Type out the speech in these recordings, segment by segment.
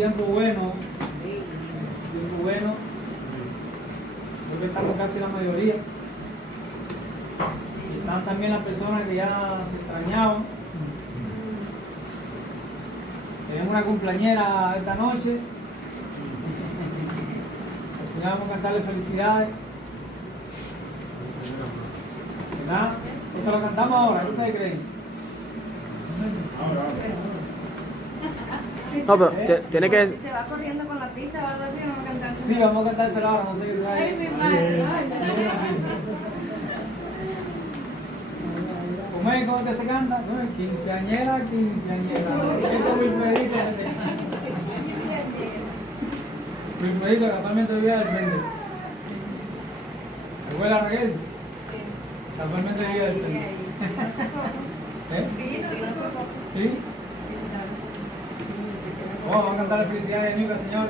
tiempo bueno, creo que estamos casi la mayoría. Y están también las personas que ya se extrañaban. Tenemos una cumpleañera esta noche. Al final vamos a cantarle felicidades. ¿Verdad? Entonces lo cantamos ahora, ¿qué ustedes creen? No, pero tiene que... Si se va corriendo con la pizza o algo así, no va a cantar. Sí, vamos a cantársela ahora, no sé qué trae. Ay, mi madre. ¿Cómo es que se canta? No, quinceañera. Esto es Wilfredito. Wilfredito casualmente vivía del frente. ¿Recuerda Raquel? Casualmente vivía del frente. ¿Eh? ¿Sí? Oh, vamos a cantar la felicidad de Nico, Señor.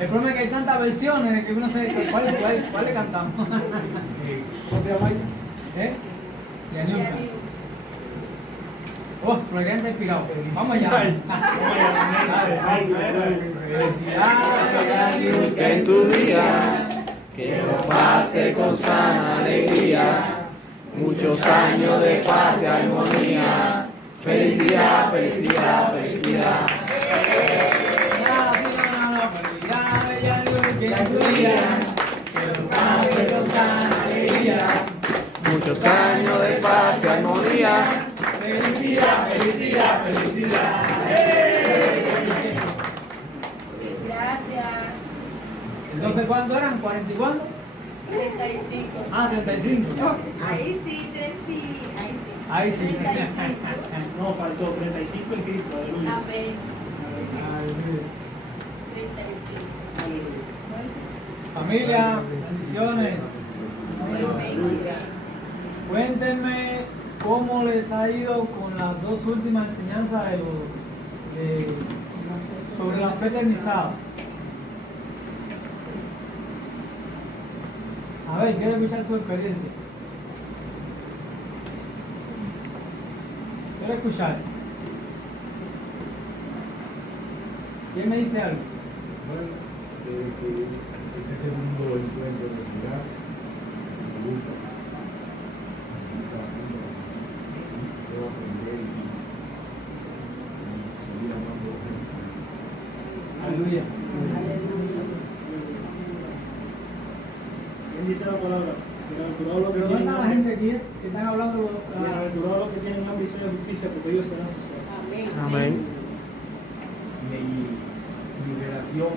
El problema es que hay tantas versiones de que uno se... ¿Cuál le cantamos? ¿Cómo se llama ella? ¿Eh? Yaniuca. Oh, fragante inspirado. Vamos allá. Felicidades que en tu día, que lo pase con sana alegría, muchos años de paz y armonía. Felicidad, felicidad, felicidad. Muchos años de paz y armonía. Felicidad, felicidad, felicidad. Gracias. Entonces, ¿cuánto eran? ¿40 y cuánto? 35. Ah, 35. Ahí sí, 30. Ahí Ahí sí. sí. 35. No, faltó 35 en Cristo, aleluya. Amén. Ay, mire. 35. Familia, bendiciones. Cuéntenme cómo les ha ido con las dos últimas enseñanzas sobre la fe eternizada. A ver, quiero escuchar su experiencia. Quiero escuchar. ¿Quién me dice algo? Bueno, este segundo encuentro de ciudad me gusta. Debo aprender y seguir amando a Jesús. Aleluya. ¿Quién dice la palabra? Bienaventurados los que Pero ¿dónde tienen está la gente aquí que están hablando? bienaventurados los que tienen hambre y sed de justicia, porque ellos serán saciados. Amén. Mi relación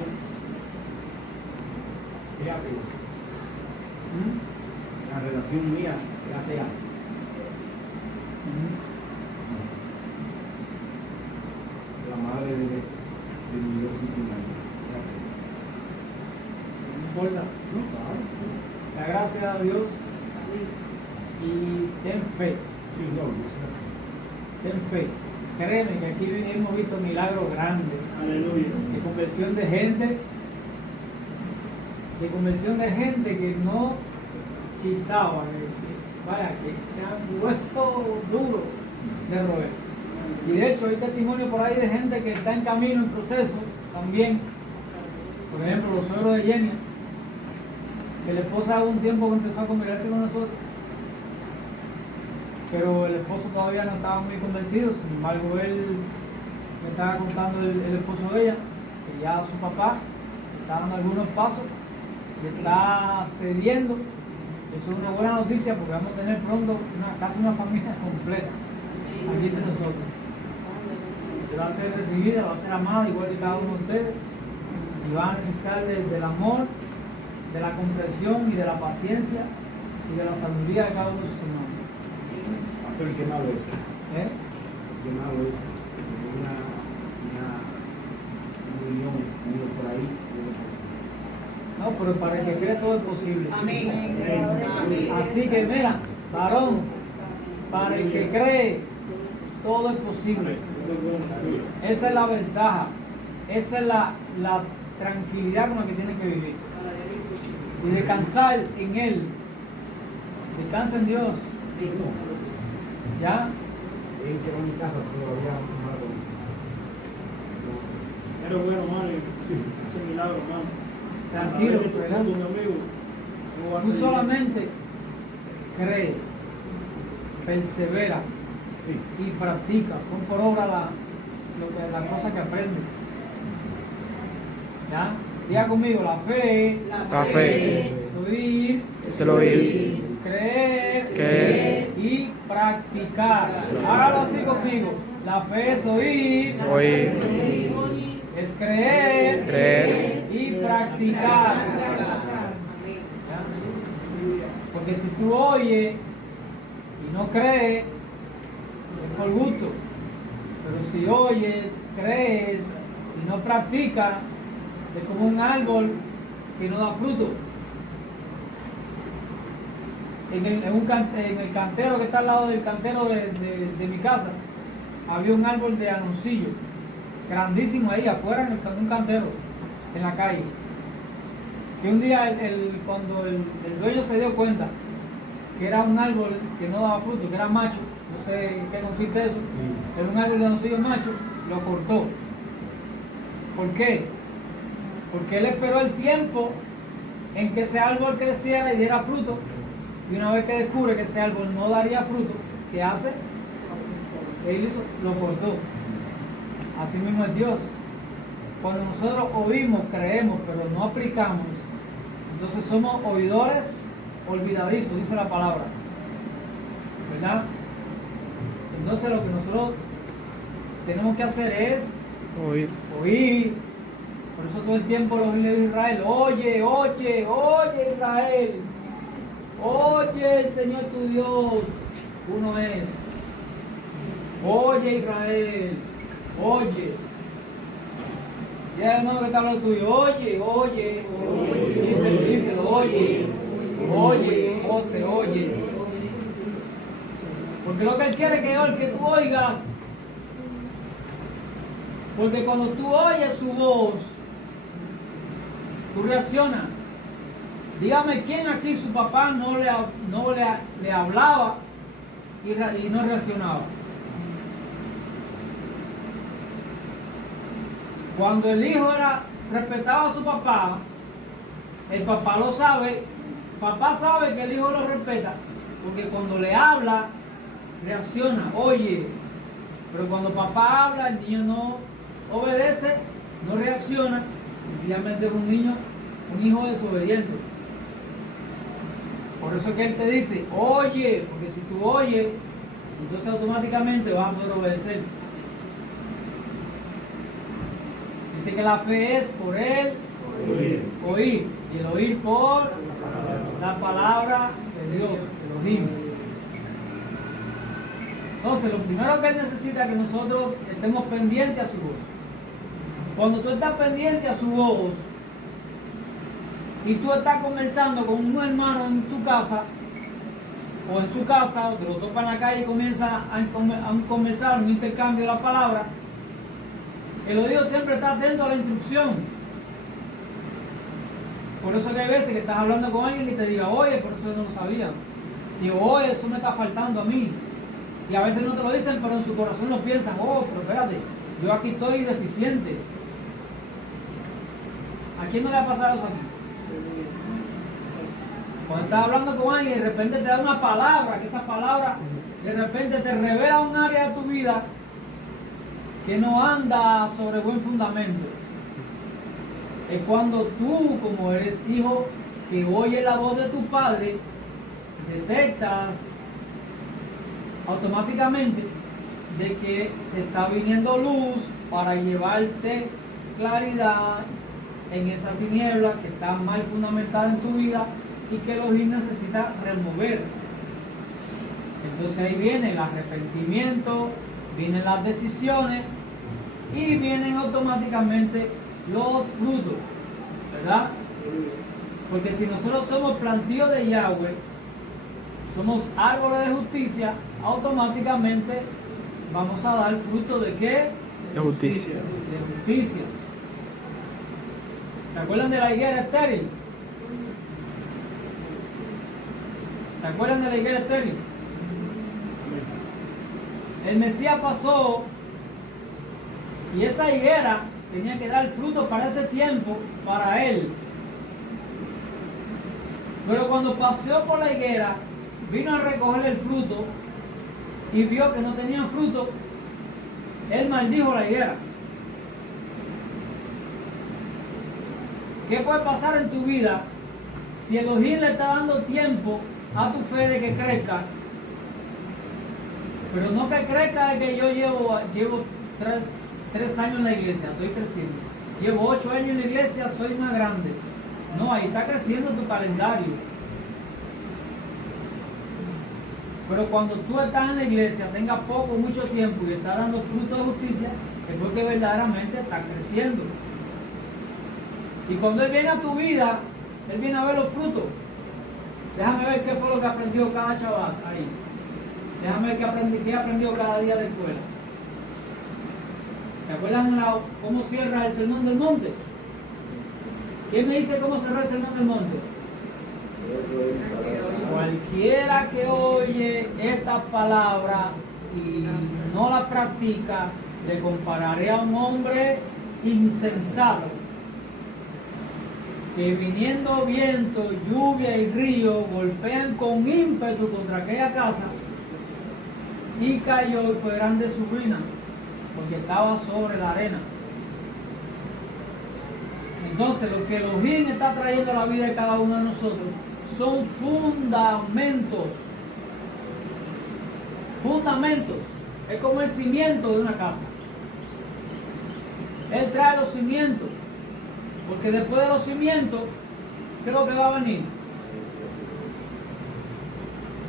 es atea. La relación mía es atea. La madre de mi Dios final. No importa. La gracia de Dios y ten fe. Sí, no, Ten fe. Créeme que aquí hemos visto milagros grandes Aleluya. de conversión de gente que no chistaba, que eran hueso duro de roer. Y de hecho hay testimonio por ahí de gente que está en camino, en proceso también. Por ejemplo, los suegros de Yenia, que la esposa hubo un tiempo que empezó a conversarse con nosotros, pero el esposo todavía no estaba muy convencido. Sin embargo, él me estaba contando el esposo de ella, que ya su papá está dando algunos pasos y está cediendo. Eso es una buena noticia porque vamos a tener pronto casi una familia completa aquí entre nosotros. Que va a ser recibida, va a ser amada igual que cada uno de ustedes, y va a necesitar del amor, de la comprensión y de la paciencia y de la sabiduría de cada uno de sus hermanos. Pastor, ¿qué malo es? ¿Eh? Qué malo es una unión, uno por ahí, uno por aquí. No, pero para el que cree todo es posible. Amén. Así que mira, varón, para el que cree todo es posible. Esa es la ventaja, esa es la tranquilidad con la que tienen que vivir. Y descansar en Él. Descansa en Dios. ¿Ya? En que va a mi casa todavía no Pero bueno, hermano, Sí. es un milagro, hermano. Tranquilo, Tu ¿verdad? amigo. ¿Cómo va a Tú ser? solamente cree, persevera Sí. y practica, pon por obra la cosa que aprendes. ¿Ya? Diga conmigo, la fe, La fe. es oír, Es el oír. es creer, Creer. y practicar. Hágalo así conmigo. La fe es oír, Oír. es creer, Creer. y practicar. Porque si tú oyes y no crees, es por gusto. Pero si oyes, crees y no practicas, es como un árbol que no da fruto. En el cantero que está al lado del cantero de mi casa, había un árbol de aloncillo, grandísimo ahí afuera en un cantero, en la calle. Y un día cuando el dueño se dio cuenta que era un árbol que no daba fruto, que era macho, no sé en qué consiste eso, era un árbol de aloncillo macho, lo cortó. ¿Por qué? Porque él esperó el tiempo en que ese árbol creciera y diera fruto, y una vez que descubre que ese árbol no daría fruto, ¿qué hace? Él lo cortó. Así mismo es Dios. Cuando nosotros oímos, creemos, pero no aplicamos, entonces somos oidores olvidadizos, dice la palabra. ¿Verdad? Entonces lo que nosotros tenemos que hacer es Oír. oír. Por eso todo el tiempo los hijos de Israel, oye, oye, oye Israel, oye el Señor tu Dios, uno es. Oye Israel, oye. Y el hermano que está hablando tuyo, oye, oye, díselo, oye, oye, José, oye. Porque lo que él quiere que tú oigas. Porque cuando tú oyes su voz, tú reaccionas. Dígame quién aquí su papá no le hablaba y no reaccionaba. Cuando el hijo respetaba a su papá, el papá lo sabe, papá sabe que el hijo lo respeta, porque cuando le habla, reacciona, oye. Pero cuando papá habla, el niño no obedece, no reacciona, sencillamente es un hijo desobediente. Por eso que él te dice, oye, porque si tú oyes, entonces automáticamente vas a poder obedecer. Dice que la fe es por él oír, y el oír por la palabra de Dios, Elohim. Entonces, lo primero que él necesita es que nosotros estemos pendientes a su voz. Cuando tú estás pendiente a su voz y tú estás conversando con un hermano en tu casa o en su casa, o te lo topa en la calle y comienza a conversar, un intercambio de la palabra, el oído siempre está atento a la instrucción. Por eso que hay veces que estás hablando con alguien y te diga, oye, por eso yo no lo sabía. Digo, oye, eso me está faltando a mí. Y a veces no te lo dicen, pero en su corazón lo piensan, oh, pero espérate, yo aquí estoy deficiente. ¿A quién no le ha pasado eso aquí? Cuando estás hablando con alguien y de repente te da una palabra, que esa palabra de repente te revela un área de tu vida que no anda sobre buen fundamento. Es cuando tú, como eres hijo que oye la voz de tu padre, detectas automáticamente de que te está viniendo luz para llevarte claridad en esa tiniebla que está mal fundamentada en tu vida y que Elohim necesita remover. Entonces ahí viene el arrepentimiento, vienen las decisiones y vienen automáticamente los frutos, ¿verdad? Porque si nosotros somos plantíos de Yahweh, somos árboles de justicia, automáticamente vamos a dar fruto de qué? De justicia. De justicia. ¿Se acuerdan de la higuera estéril? ¿Se acuerdan de la higuera estéril? El Mesías pasó y esa higuera tenía que dar fruto para ese tiempo, para él. Pero cuando paseó por la higuera, vino a recoger el fruto y vio que no tenían fruto, él maldijo la higuera. ¿Qué puede pasar en tu vida si Elohim le está dando tiempo a tu fe de que crezca? Pero no que crezca de que yo llevo tres años en la iglesia, estoy creciendo. Llevo 8 años en la iglesia, soy más grande. No, ahí está creciendo tu calendario. Pero cuando tú estás en la iglesia, tengas poco o mucho tiempo y estás dando fruto de justicia, es porque verdaderamente estás creciendo. Y cuando Él viene a tu vida, Él viene a ver los frutos. Déjame ver qué fue lo que aprendió cada chaval ahí. Déjame ver qué aprendió cada día de escuela. ¿Se acuerdan cómo cierra el sermón del monte? ¿Quién me dice cómo cerró el sermón del monte? Cualquiera que oye esta palabra y no la practica, le compararé a un hombre insensato que viniendo viento, lluvia y río golpean con ímpetu contra aquella casa y cayó y fue grande su ruina porque estaba sobre la arena. Entonces lo que Elohim está trayendo a la vida de cada uno de nosotros son fundamentos. Fundamentos. Es como el cimiento de una casa. Él trae los cimientos. Porque después de los cimientos, ¿qué es lo que va a venir?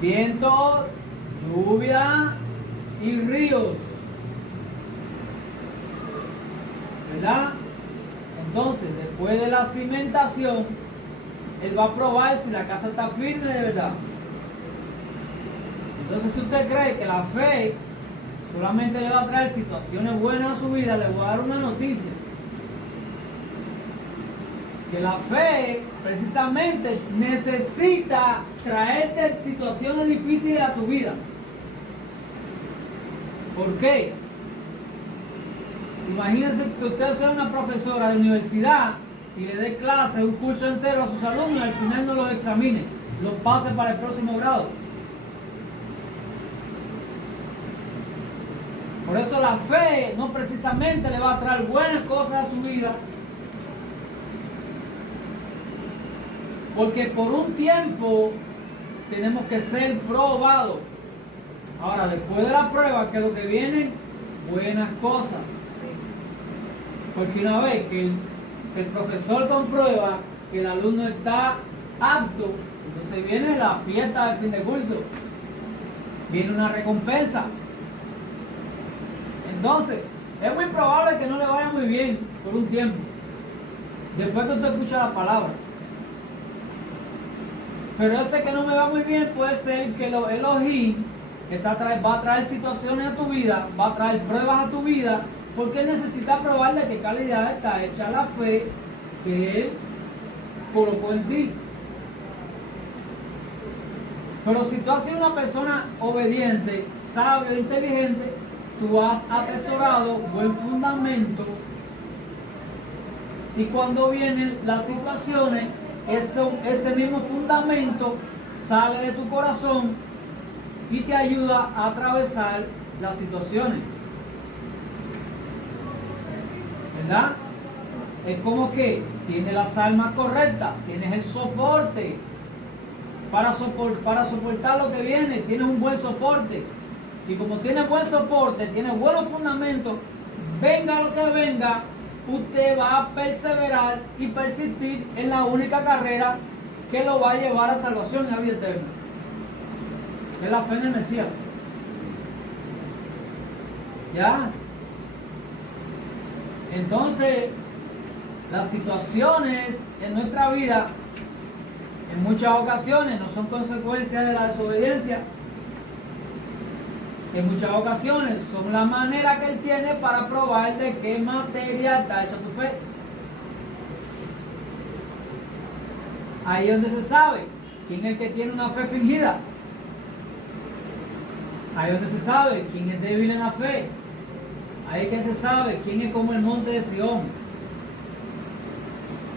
Viento, lluvia y ríos. ¿Verdad? Entonces, después de la cimentación, Él va a probar si la casa está firme de verdad. Entonces, si usted cree que la fe solamente le va a traer situaciones buenas a su vida, le voy a dar una noticia. Que la fe precisamente necesita traerte situaciones difíciles a tu vida. ¿Por qué? Imagínense que usted sea una profesora de universidad y le dé clase, un curso entero a sus alumnos y al final no los examine, los pase para el próximo grado. Por eso la fe no precisamente le va a traer buenas cosas a su vida, porque por un tiempo tenemos que ser probados. Ahora, después de la prueba, que es lo que vienen, buenas cosas. Porque una vez que el profesor comprueba que el alumno está apto, entonces viene la fiesta del fin de curso. Viene una recompensa. Entonces, es muy probable que no le vaya muy bien por un tiempo. Después que usted escucha la palabra. Pero ese que no me va muy bien puede ser que Elohim va a traer situaciones a tu vida, va a traer pruebas a tu vida, porque Él necesita probar de qué calidad está hecha la fe que Él colocó en ti. Pero si tú has sido una persona obediente, sabio, inteligente, tú has atesorado buen fundamento, y cuando vienen las situaciones, ese mismo fundamento sale de tu corazón y te ayuda a atravesar las situaciones. ¿Verdad? Es como que tienes las armas correctas, tienes el soporte para soportar lo que viene, tienes un buen soporte. Y como tienes buen soporte, tienes buenos fundamentos, venga lo que venga, usted va a perseverar y persistir en la única carrera que lo va a llevar a salvación y a vida eterna. Es la fe en el Mesías. ¿Ya? Entonces, las situaciones en nuestra vida, en muchas ocasiones, no son consecuencias de la desobediencia. En muchas ocasiones son la manera que Él tiene para probar de qué materia está hecha tu fe. Ahí es donde se sabe quién es el que tiene una fe fingida. Ahí es donde se sabe quién es débil en la fe. Ahí que se sabe quién es como el monte de Sión.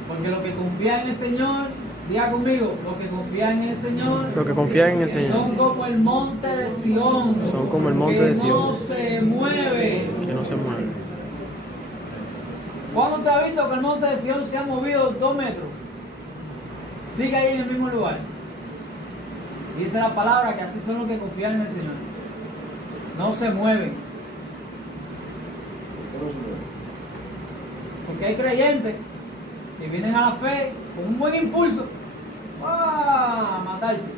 Porque los que confían en el Señor, diga conmigo, los que confían en el Señor, Los que confían en el Señor son como el monte de Sión. son como el monte de Que no Sión, se mueve. que no se mueve. ¿Cuándo te has visto que el monte de Sión se ha movido 2 metros? Sigue ahí en el mismo lugar. Dice la palabra que así son los que confían en el Señor. No se mueven. Porque hay creyentes que vienen a la fe con un buen impulso a matarse.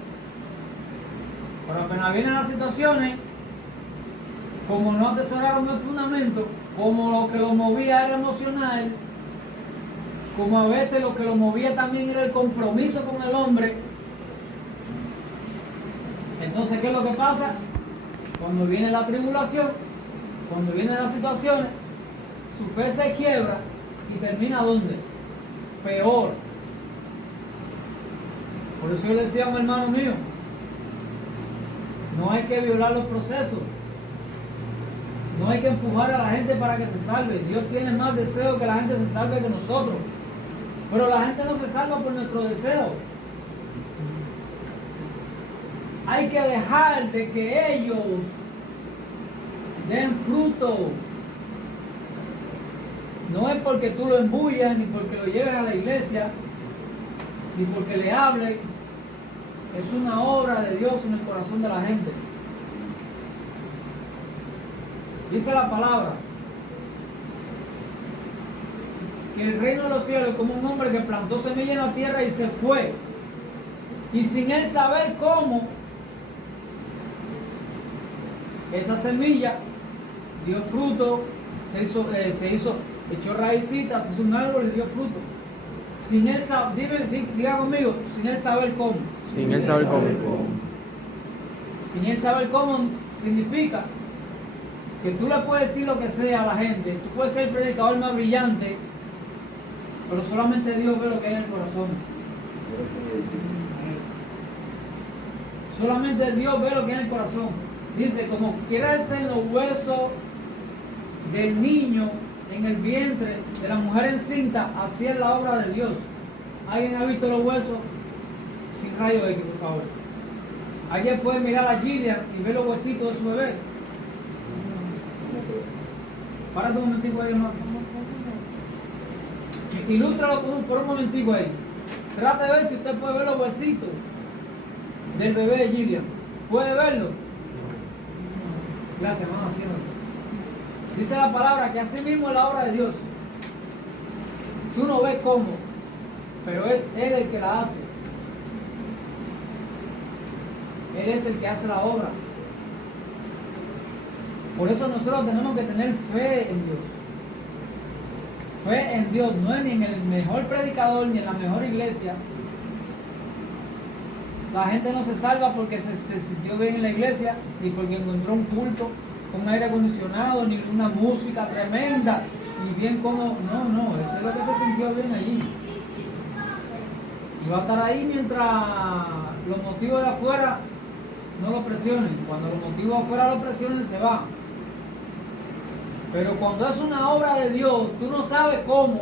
Pero apenas vienen las situaciones, como no atesoraron el fundamento, como lo que lo movía era emocional, como a veces lo que lo movía también era el compromiso con el hombre. Entonces, ¿qué es lo que pasa? Cuando viene la tribulación, cuando vienen las situaciones, su fe se quiebra y termina ¿dónde? Peor. Por eso yo le decía a un hermano mío, no hay que violar los procesos, no hay que empujar a la gente para que se salve. Dios tiene más deseo que la gente se salve que nosotros, pero la gente no se salva por nuestro deseo. Hay que dejar de que ellos den fruto. No es porque tú lo embullas, ni porque lo lleves a la iglesia, ni porque le hables. Es una obra de Dios en el corazón de la gente. Dice la palabra que el reino de los cielos es como un hombre que plantó semilla en la tierra y se fue. Y sin él saber cómo, esa semilla dio fruto, echó raicitas, se hizo un árbol y dio fruto. Sin él saber, diga conmigo, sin él saber cómo. Sin él saber cómo. Sin él saber cómo significa que tú le puedes decir lo que sea a la gente, tú puedes ser el predicador más brillante, pero solamente Dios ve lo que hay en el corazón. Solamente Dios ve lo que hay en el corazón. Dice, como crecen los huesos del niño en el vientre de la mujer encinta, así es la obra de Dios. ¿Alguien ha visto los huesos? Sin rayo X, por favor. ¿Alguien puede mirar a Gillian y ver los huesitos de su bebé? Párate un momentico ahí, hermano. Ilústralo por un momentico ahí. Trate de ver si usted puede ver los huesitos del bebé de Gillian. ¿Puede verlo? Gracias, hermano. Dice la palabra que así mismo es la obra de Dios. Tú no ves cómo, pero es Él el que la hace. Él es el que hace la obra. Por eso nosotros tenemos que tener fe en Dios. Fe en Dios, no es ni en el mejor predicador ni en la mejor iglesia. La gente no se salva porque se sintió bien en la iglesia, ni porque encontró un culto con aire acondicionado, ni una música tremenda, y bien como... No, eso es lo que se sintió bien allí. Y va a estar ahí mientras los motivos de afuera no lo presionen. Cuando los motivos de afuera lo presionen, se va. Pero cuando es una obra de Dios, tú no sabes cómo,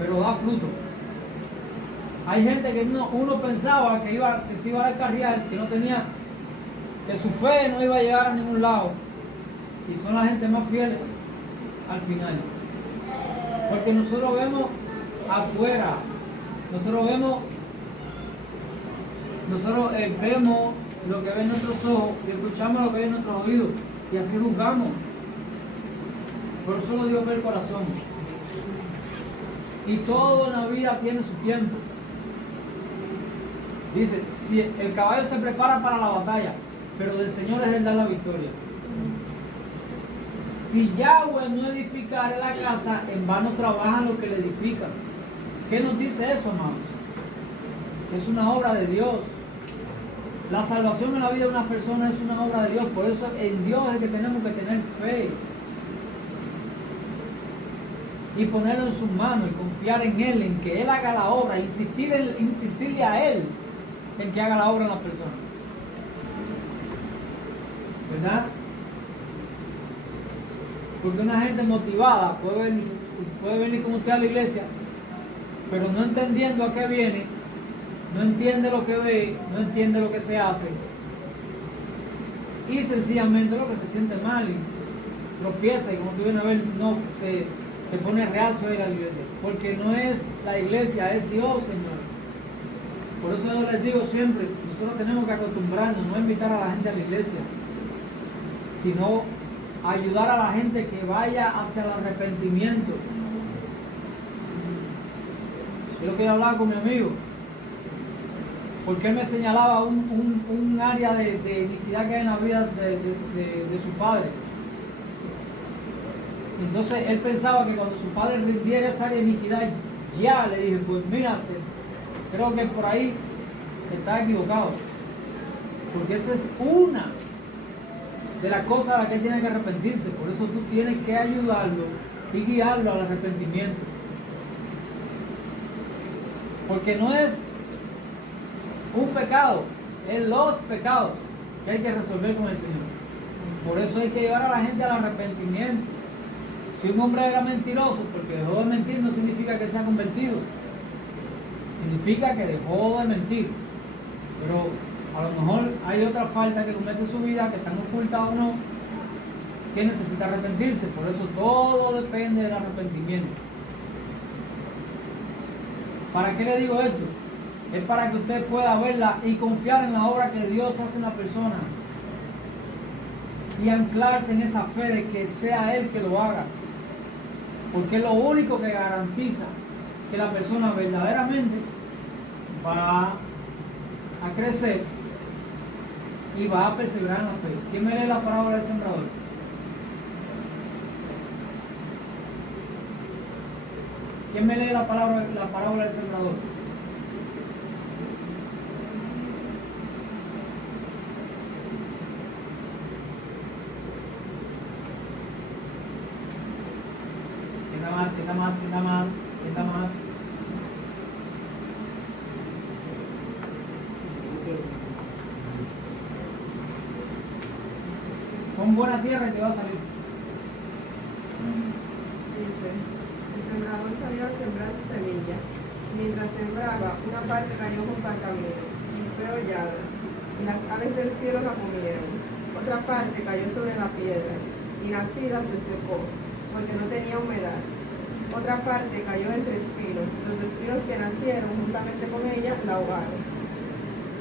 pero da fruto. Hay gente que uno pensaba que se iba a descarriar, que no tenía, que su fe no iba a llegar a ningún lado. Y son la gente más fieles al final. Porque nosotros vemos afuera, nosotros vemos lo que ven nuestros ojos y escuchamos lo que ven nuestros oídos. Y así juzgamos. Pero solo Dios ve el corazón. Y todo en la vida tiene su tiempo. Dice, si el caballo se prepara para la batalla, pero del Señor es el dar la victoria. Si Yahweh no edificare la casa, en vano trabajan los que le edifican. ¿Qué nos dice eso, hermanos? Es una obra de Dios. La salvación en la vida de una persona es una obra de Dios. Por eso en Dios es que tenemos que tener fe. Y ponerlo en sus manos y confiar en Él, en que Él haga la obra, insistirle a Él en que haga la obra en la persona. ¿Verdad? Porque una gente motivada puede venir con usted a la iglesia, pero no entendiendo a qué viene, no entiende lo que ve, no entiende lo que se hace, y sencillamente lo que se siente mal y tropieza, y como tú vienes a ver, no se pone reacio a ir a la iglesia, porque no es la iglesia, es Dios, Señor. Por eso yo les digo siempre, nosotros tenemos que acostumbrarnos, no invitar a la gente a la iglesia, sino ayudar a la gente que vaya hacia el arrepentimiento. Yo lo que hablaba con mi amigo, porque él me señalaba un área de iniquidad que hay en la vida de su padre. Entonces él pensaba que cuando su padre rindiera esa área de iniquidad, ya le dije, pues mira, creo que por ahí está equivocado, porque esa es una de las cosas a las que él tiene que arrepentirse. Por eso tú tienes que ayudarlo y guiarlo al arrepentimiento, porque no es un pecado, es los pecados que hay que resolver con el Señor. Por eso hay que llevar a la gente al arrepentimiento. Si un hombre era mentiroso, porque dejó de mentir, no significa que se ha convertido, significa que dejó de mentir. Pero a lo mejor hay otra falta que comete en su vida, que están ocultas o no, que necesita arrepentirse. Por eso todo depende del arrepentimiento. ¿Para qué le digo esto? Es para que usted pueda verla y confiar en la obra que Dios hace en la persona, y anclarse en esa fe de que sea Él que lo haga, porque es lo único que garantiza que la persona verdaderamente va a crecer y va a perseverar en la fe. ¿Quién me lee la parábola del sembrador? ¿Quién me lee la parábola del sembrador? ¿Quién da más? Con buena tierra y te va a salir. Dice, el sembrador salió a sembrar su semilla. Mientras sembraba, una parte cayó junto al camino, y fue hollada, y las aves del cielo la comieron. Otra parte cayó sobre la piedra, y nacida se secó, porque no tenía humedad. Otra parte cayó entre espinos, los espinos que nacieron juntamente con ella la ahogaron.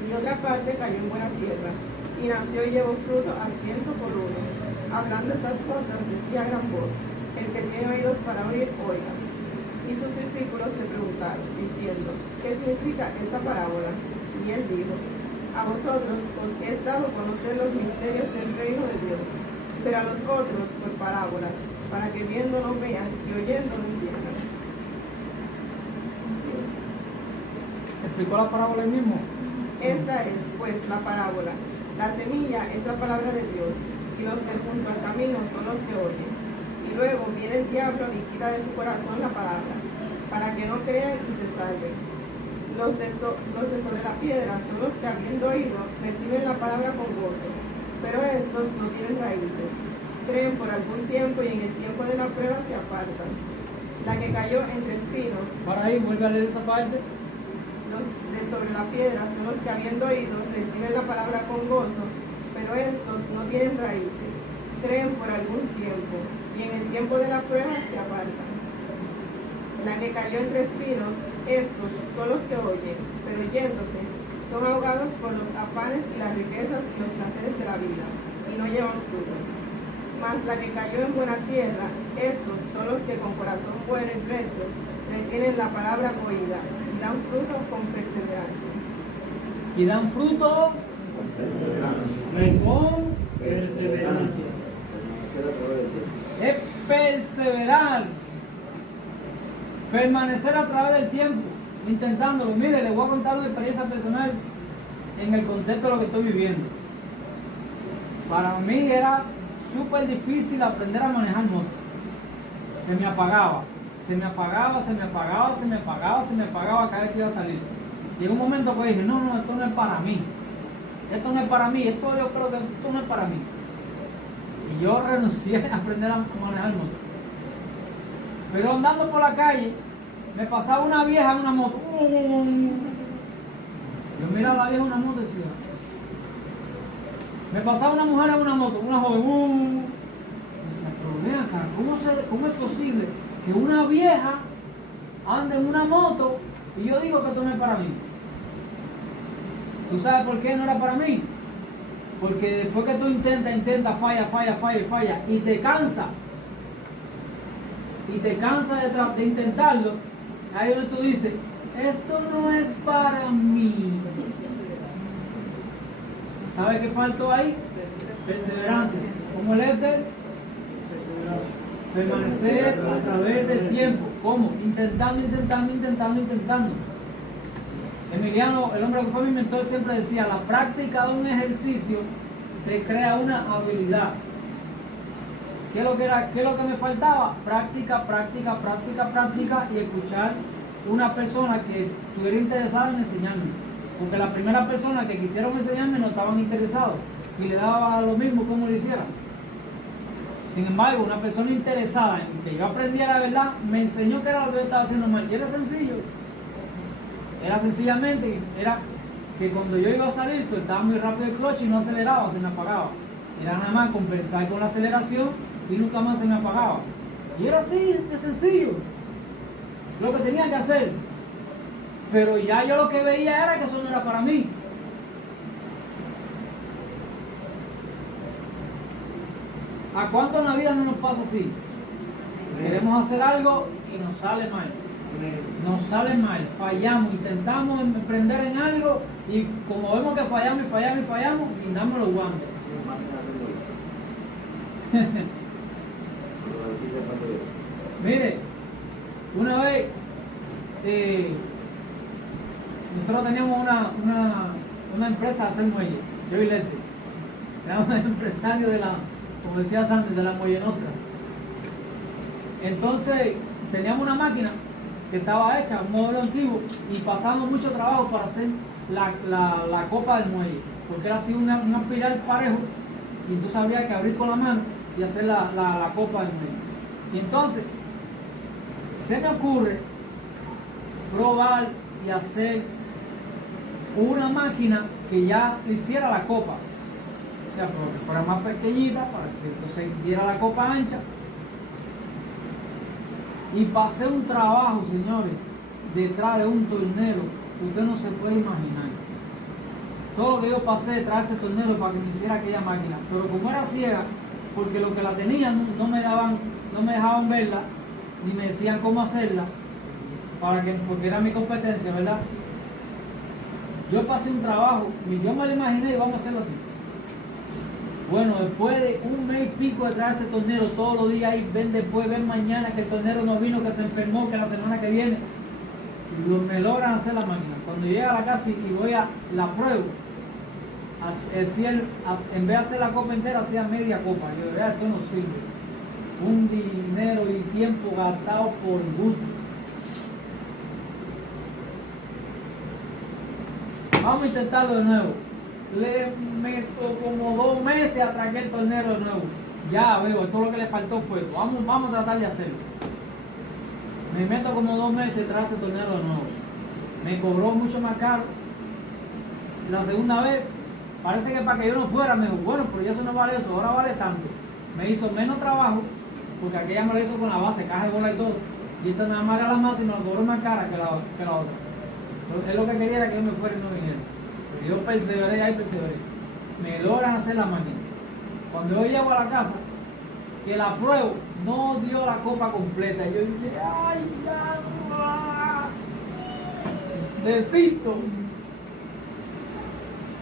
Y otra parte cayó en buena tierra, y nació y llevó fruto a 100 por uno. Hablando estas cosas decía a gran voz, el que tiene oídos para oír, oiga. Y sus discípulos le preguntaron, diciendo, ¿qué significa esta parábola? Y él dijo, a vosotros os he dado a conocer los misterios del reino de Dios, pero a los otros por parábolas, para que viendo no vean y oyendo no entiendan. ¿Explicó la parábola ahí mismo? Esta es, pues, la parábola. La semilla es la palabra de Dios, y los que junto al camino son los que oyen. Y luego viene el diablo y quita de su corazón la palabra, para que no crean y se salven. Los de sobre la piedra son los que, habiendo oído, reciben la palabra con gozo, pero estos no tienen raíces. Creen por algún tiempo y en el tiempo de la prueba se apartan. La que cayó entre espinos, Para ahí, vuelve a leer esa parte. los de sobre la piedra son los que, habiendo oído, reciben la palabra con gozo, pero estos no tienen raíces. Creen por algún tiempo y en el tiempo de la prueba se apartan. La que cayó entre espinos, estos son los que oyen, pero yéndose, son ahogados por los afanes y las riquezas y los placeres de la vida, y no llevan fruto. Mas la que cayó en buena tierra, estos son los que con corazón bueno y recto retienen la palabra oída y dan fruto con perseverancia. Y dan fruto con Perseverancia. es perseverar, permanecer a través del tiempo, intentándolo. Mire, les voy a contar una experiencia personal en el contexto de lo que estoy viviendo. Para mí era súper difícil aprender a manejar moto. Se me apagaba cada vez que iba a salir. Llegó un momento que dije, no, esto no es para mí. Esto yo creo que esto no es para mí. Y yo renuncié a aprender a manejar moto. Pero andando por la calle, me pasaba una vieja en una moto. Yo miraba a la vieja en una moto y decía. Me pasaba una mujer en una moto, una joven. Decía, pero ven acá, ¿cómo es posible que una vieja ande en una moto y yo digo que esto no es para mí? ¿Tú sabes por qué no era para mí? Porque después que tú intentas, falla y te cansa. Y te cansa de intentarlo, ahí donde tú dices, esto no es para mí. ¿Sabe qué faltó ahí? Perseverancia. ¿Cómo el éter? Permanecer a través del tiempo. ¿Cómo? Intentando. Emiliano, el hombre que fue mi mentor, siempre decía, la práctica de un ejercicio te crea una habilidad. ¿Qué es lo que me faltaba? Práctica y escuchar una persona que estuviera interesada en enseñarme. Porque las primeras personas que quisieron enseñarme no estaban interesados y le daba lo mismo como lo hiciera. Sin embargo, una persona interesada en que yo aprendiera la verdad me enseñó que era lo que yo estaba haciendo mal. Y era sencillo. Era sencillamente, era que cuando yo iba a salir soltaba muy rápido el clutch y no aceleraba, se me apagaba. Era nada más compensar con la aceleración y nunca más se me apagaba. Y era así, de sencillo. Lo que tenía que hacer. Pero ya yo lo que veía era que eso no era para mí. ¿A cuánto en la vida no nos pasa así? Queremos hacer algo y nos sale mal. Nos sale mal, fallamos, intentamos emprender en algo y como vemos que fallamos, guindamos los guantes. Mire, una vez nosotros teníamos una empresa de hacer muelles, yo y Lente. Éramos empresarios de la, como decía Sánchez, de la Mollenotra. Entonces teníamos una máquina que estaba hecha, un modelo antiguo, y pasamos mucho trabajo para hacer la copa del muelle, porque era así una espiral parejo, y tú sabrías que abrir con la mano y hacer la copa del muelle. Y entonces, se me ocurre probar y hacer una máquina que ya hiciera la copa, o sea, pero que fuera más pequeñita, para que entonces diera la copa ancha. Y pasé un trabajo, señores, detrás de un tornero que usted no se puede imaginar. Todo lo que yo pasé detrás de ese tornero para que me hiciera aquella máquina. Pero como era ciega, porque los que la tenían no me dejaban verla, ni me decían cómo hacerla, porque era mi competencia, ¿verdad? Yo pasé un trabajo, y yo me lo imaginé y vamos a hacerlo así. Bueno, después de un mes y pico detrás de ese tornero, todos los días ahí, ven después, ven mañana que el tornero no vino, que se enfermó, que la semana que viene, me logran hacer la máquina. Cuando llego a la casa y voy a la prueba, en vez de hacer la copa entera, hacía media copa. Yo, vea, esto no sirve. Un dinero y tiempo gastado por gusto. Vamos a intentarlo de nuevo. Le meto como 2 meses a traer el tornero de nuevo. Ya veo, todo lo que le faltó fue, vamos a tratar de hacerlo. Me meto como 2 meses tras ese tornero de nuevo. Me cobró mucho más caro. La segunda vez, parece que para que yo no fuera, me dijo, bueno, pero ya eso no vale eso, ahora vale tanto. Me hizo menos trabajo, porque aquella me lo hizo con la base, caja de bola y todo. Y esta nada más era la masa y me la cobró más cara que la otra. Pero él lo que quería era que yo me fuera y no viniera. Yo perseveré, ahí perseveré. Me logran hacer la máquina. Cuando yo llego a la casa, que la pruebo, no dio la copa completa. Yo dije, ay, ya, necesito.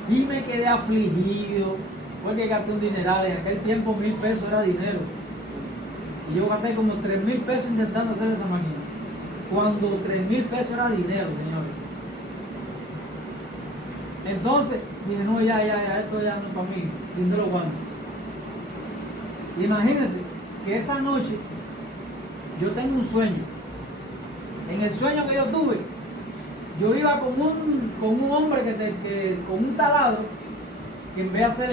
Y me quedé afligido, porque gasté un dineral. En aquel tiempo 1,000 pesos era dinero. Y yo gasté como 3,000 pesos intentando hacer esa máquina. Cuando 3,000 pesos era dinero, señores. Entonces, dije, no, ya, esto ya no es para mí, sin los guantes. Imagínense que esa noche yo tengo un sueño. En el sueño que yo tuve, yo iba con un hombre con un taladro, que en vez de hacer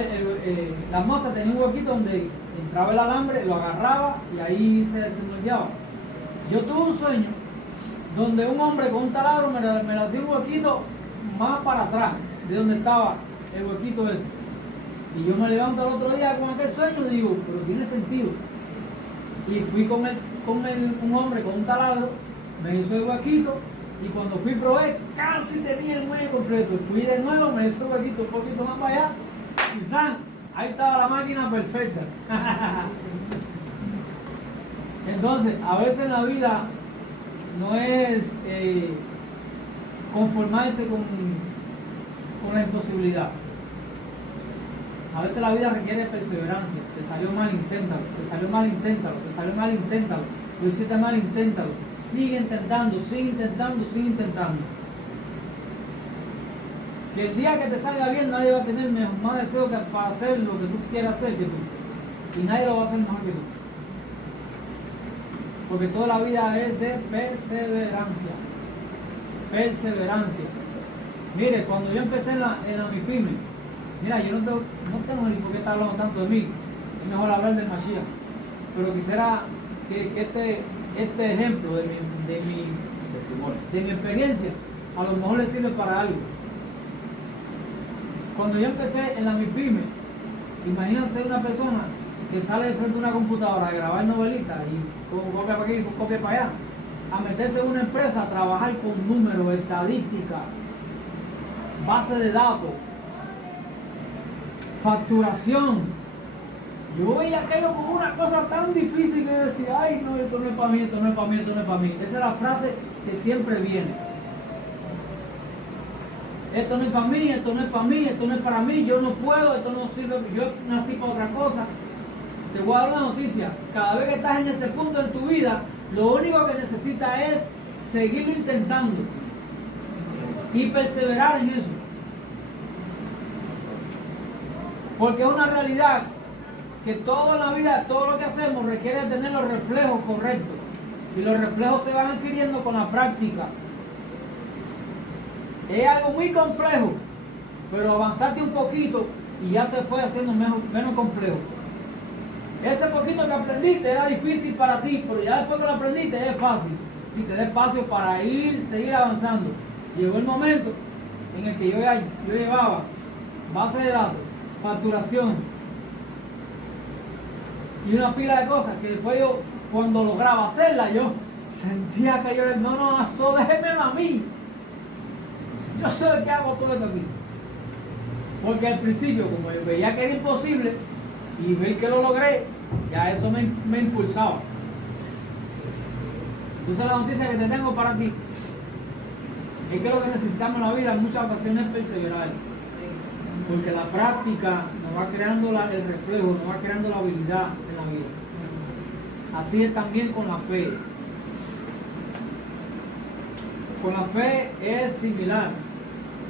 la moza tenía un huequito donde entraba el alambre, lo agarraba y ahí se desenrollaba. Yo tuve un sueño donde un hombre con un taladro me le hacía un huequito más para atrás de donde estaba el huequito ese. Y yo me levanto al otro día con aquel sueño y digo, pero tiene sentido. Y fui con un hombre con un taladro, me hizo el huequito y cuando fui probé, casi tenía el muelle completo. Y fui de nuevo, me hizo el huequito un poquito más para allá y ¡zan! Ahí estaba la máquina perfecta. Entonces, a veces en la vida no es conformarse con la imposibilidad. A veces la vida requiere perseverancia. Te salió mal, inténtalo. Te salió mal, inténtalo. Te salió mal, inténtalo. Lo hiciste mal, inténtalo. Sigue intentando, sigue intentando, sigue intentando. Que el día que te salga bien nadie va a tener más deseo para hacer lo que tú quieras hacer que tú. Y nadie lo va a hacer mejor que tú. Porque toda la vida es de perseverancia. Perseverancia. Mire, cuando yo empecé en la MIPYME, mira, yo no tengo ni por qué estar hablando tanto de mí. Es mejor hablar del Mashiach. Pero quisiera que este ejemplo de mi experiencia a lo mejor le sirve para algo. Cuando yo empecé en la MIPYME, imagínense una persona que sale de frente a una computadora a grabar novelitas y copia para aquí, copia para allá, a meterse en una empresa a trabajar con números, estadísticas, base de datos, facturación. Yo veía aquello como una cosa tan difícil que yo decía, ay no, esto no es para mí, esto no es para mí, esto no es para mí. Esa es la frase que siempre viene. Esto no es para mí, esto no es para mí, esto no es para mí, yo no puedo, esto no sirve, yo nací para otra cosa. Te voy a dar una noticia, cada vez que estás en ese punto en tu vida, lo único que necesitas es seguirlo intentando y perseverar en eso. Porque es una realidad que toda la vida, todo lo que hacemos requiere tener los reflejos correctos. Y los reflejos se van adquiriendo con la práctica. Es algo muy complejo, pero avanzaste un poquito y ya se fue haciendo menos complejo. Ese poquito que aprendiste era difícil para ti, pero ya después que lo aprendiste es fácil. Y te da espacio para seguir avanzando. Llegó el momento en el que yo llevaba base de datos, facturación y una pila de cosas que después yo, cuando lograba hacerla, yo sentía que yo no, eso déjemelo a mí. Yo sé lo que hago todo esto aquí. Porque al principio, como yo veía que era imposible y ver que lo logré, ya eso me impulsaba. Entonces la noticia que te tengo para ti es que lo que necesitamos en la vida en muchas ocasiones es perseverar. Porque la práctica nos va creando el reflejo, nos va creando la habilidad en la vida. Así es también con la fe. Con la fe es similar.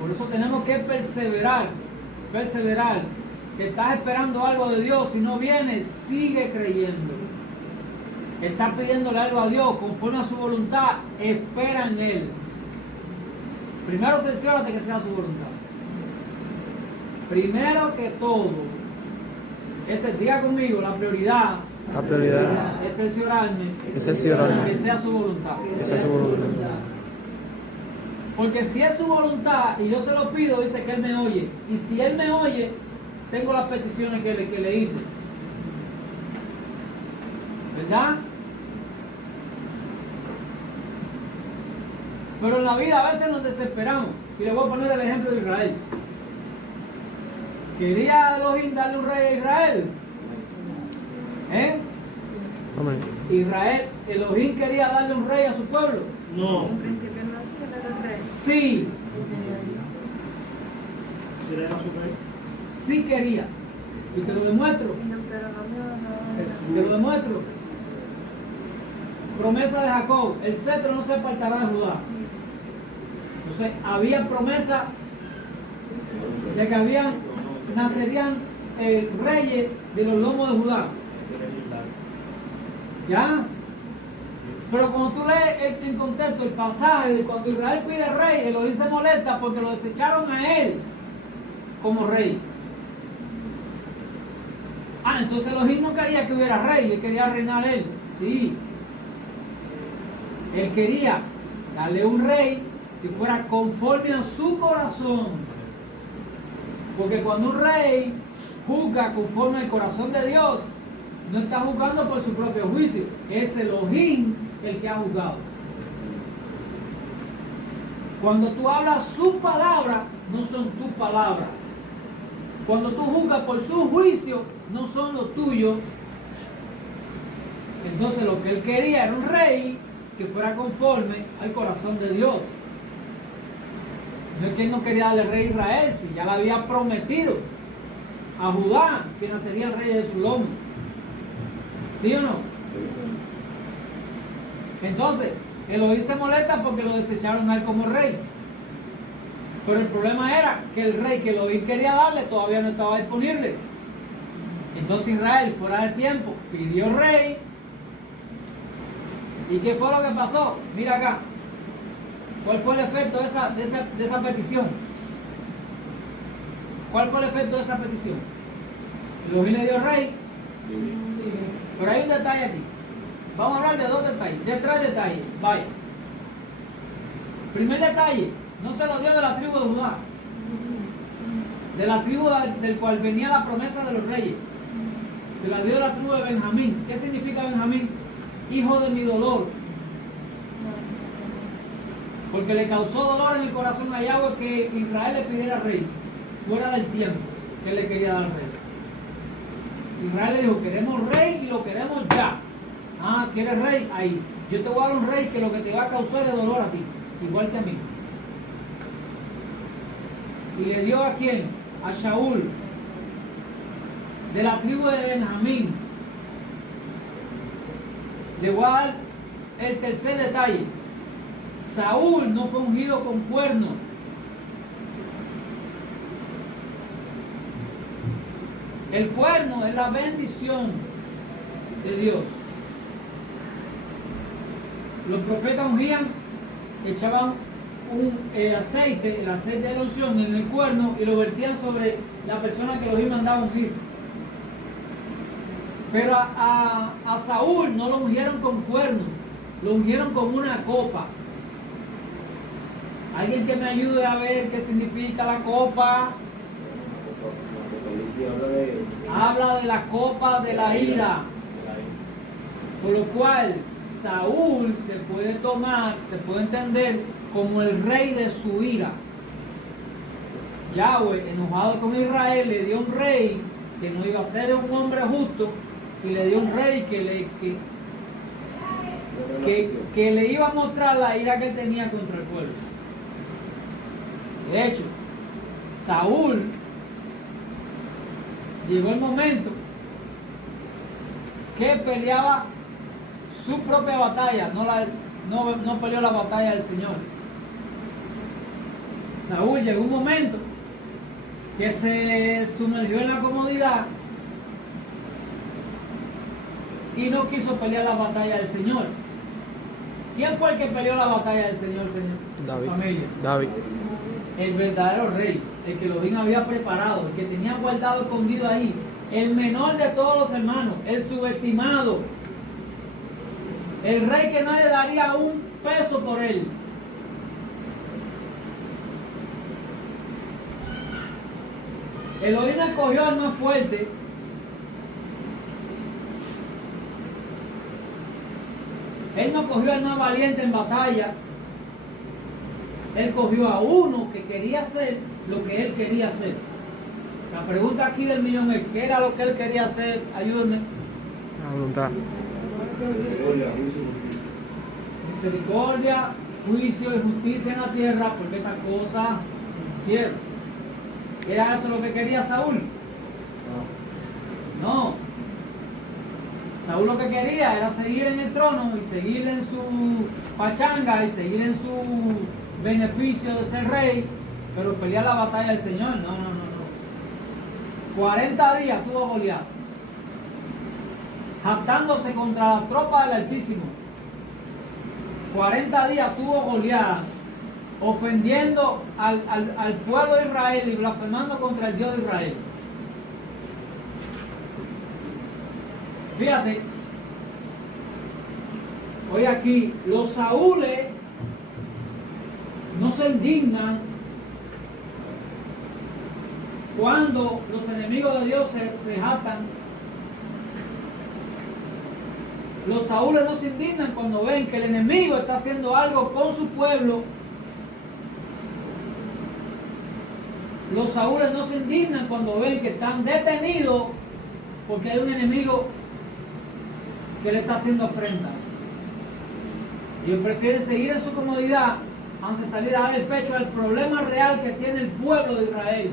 Por eso tenemos que perseverar. Que estás esperando algo de Dios, si no viene, sigue creyendo. Estás pidiéndole algo a Dios conforme a su voluntad, espera en Él. Primero cerciórate que sea su voluntad. Primero que todo, diga conmigo, la prioridad es cerciorarme que sea su voluntad. Porque si es su voluntad y yo se lo pido, dice que Él me oye. Y si Él me oye, tengo las peticiones que le hice. ¿Verdad? Pero en la vida a veces nos desesperamos. Y le voy a poner el ejemplo de Israel. ¿Quería Elohim darle un rey a Israel? ¿Elohim quería darle un rey a su pueblo? No. En principio no se le da el rey. Sí. ¿Era su rey? Sí quería. Y te lo demuestro. Te lo demuestro. Promesa de Jacob. El cetro no se apartará de Judá. Entonces, había promesa de que nacerían reyes de los lomos de Judá. ¿Ya? Pero cuando tú lees en contexto el pasaje de cuando Israel pide rey, Elohim se molesta porque lo desecharon a él como rey. Entonces Elohim no quería que hubiera rey, él quería reinar él. Sí. Él quería darle un rey que fuera conforme a su corazón. Porque cuando un rey juzga conforme al corazón de Dios, no está juzgando por su propio juicio, es Elohim el que ha juzgado. Cuando tú hablas su palabra, no son tus palabras. Cuando tú juzgas por su juicio, no son los tuyos. Entonces lo que él quería era un rey que fuera conforme al corazón de Dios. No es que él no quería darle rey a Israel, si ya le había prometido a Judá que nacería el rey de su lomo. ¿Sí o no? Entonces, Elohim se molesta porque lo desecharon a él como rey. Pero el problema era que el rey que Elohim quería darle todavía no estaba disponible. Entonces Israel, fuera de tiempo, pidió rey. ¿Y qué fue lo que pasó? Mira acá. ¿Cuál fue el efecto de esa petición? ¿Cuál fue el efecto de esa petición? Elohim le dio rey. Sí. Pero hay un detalle aquí. Vamos a hablar de dos detalles, de tres detalles. Vaya. Primer detalle, no se lo dio de la tribu de Judá, de la tribu del cual venía la promesa de los reyes. Se la dio de la tribu de Benjamín. ¿Qué significa Benjamín? Hijo de mi dolor. Porque le causó dolor en el corazón a Yahweh que Israel le pidiera rey, fuera del tiempo que él le quería dar rey. Israel le dijo, queremos rey y lo queremos ya. ¿Quieres rey? Ahí. Yo te voy a dar un rey que lo que te va a causar es dolor a ti, igual que a mí. Y le dio a quién? A Shaul, de la tribu de Benjamín. Le voy a dar el tercer detalle. Saúl no fue ungido con cuernos. El cuerno es la bendición de Dios. Los profetas ungían, echaban el aceite de la unción en el cuerno y lo vertían sobre la persona que los mandaba ungir. Pero a Saúl no lo ungieron con cuernos, lo ungieron con una copa. ¿Alguien que me ayude a ver qué significa la copa? Habla de la copa de la ira. Por lo cual Saúl se puede tomar, se puede entender como el rey de su ira. Yahweh, enojado con Israel, le dio un rey que no iba a ser un hombre justo, y le dio un rey que le iba a mostrar la ira que él tenía contra el pueblo. De hecho, Saúl llegó el momento que peleaba su propia batalla, no peleó la batalla del Señor. Saúl llegó un momento que se sumergió en la comodidad y no quiso pelear la batalla del Señor. ¿Quién fue el que peleó la batalla del Señor, Señor? David. Familia. David. El verdadero rey, el que Elohim había preparado, el que tenía guardado escondido ahí, el menor de todos los hermanos, el subestimado, el rey que nadie daría un peso por él. Elohim escogió al más fuerte. Él no cogió al más valiente en batalla. Él cogió a uno que quería hacer lo que él quería hacer. La pregunta aquí del millón es, ¿qué era lo que él quería hacer? Ayúdenme. La voluntad. Misericordia, juicio y justicia en la tierra, porque esta cosa quiero. ¿Era eso lo que quería Saúl? No. Saúl lo que quería era seguir en el trono y seguir en su pachanga y seguir en su beneficio de ser rey, pero pelear la batalla del Señor. No. 40 días tuvo Goliat, jactándose contra la tropa del Altísimo. 40 días tuvo Goliat, ofendiendo al pueblo de Israel y blasfemando contra el Dios de Israel. Fíjate, hoy aquí, los Saúles no se indignan cuando los enemigos de Dios se jactan. Los Saúles no se indignan cuando ven que el enemigo está haciendo algo con su pueblo. Los Saúles no se indignan cuando ven que están detenidos porque hay un enemigo que le está haciendo afrenta. Ellos prefieren seguir en su comodidad antes de salir a dar el pecho al problema real que tiene el pueblo de Israel.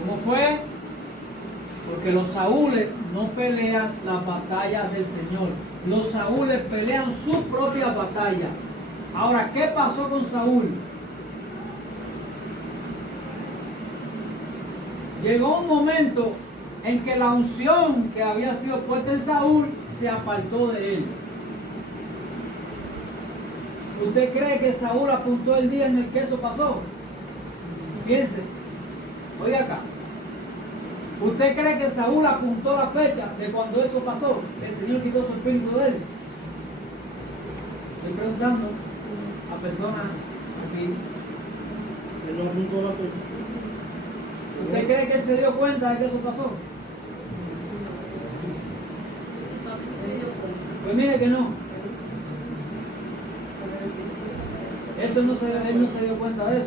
¿Cómo fue? Porque los Saúles no pelean las batallas del Señor. Los Saúles pelean su propia batalla. Ahora, ¿qué pasó con Saúl? Llegó un momento en que la unción que había sido puesta en Saúl se apartó de él. ¿Usted cree que Saúl apuntó el día en el que eso pasó? Piense. Oiga acá. ¿Usted cree que Saúl apuntó la fecha de cuando eso pasó? El Señor quitó su espíritu de él. Estoy preguntando a personas aquí. Él no apuntó la fecha. ¿Usted cree que él se dio cuenta de que eso pasó? Pues mire que no. Él no se dio cuenta de eso.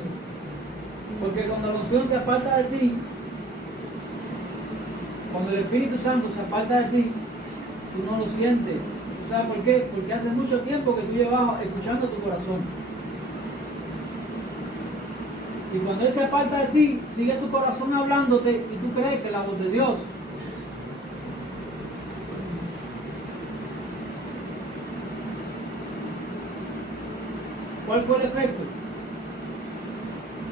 Porque cuando la unción se aparta de ti, cuando el Espíritu Santo se aparta de ti, tú no lo sientes. ¿Tú sabes por qué? Porque hace mucho tiempo que tú llevas escuchando tu corazón. Y cuando Él se aparta de ti, sigue tu corazón hablándote y tú crees que es la voz de Dios. ¿Cuál fue el efecto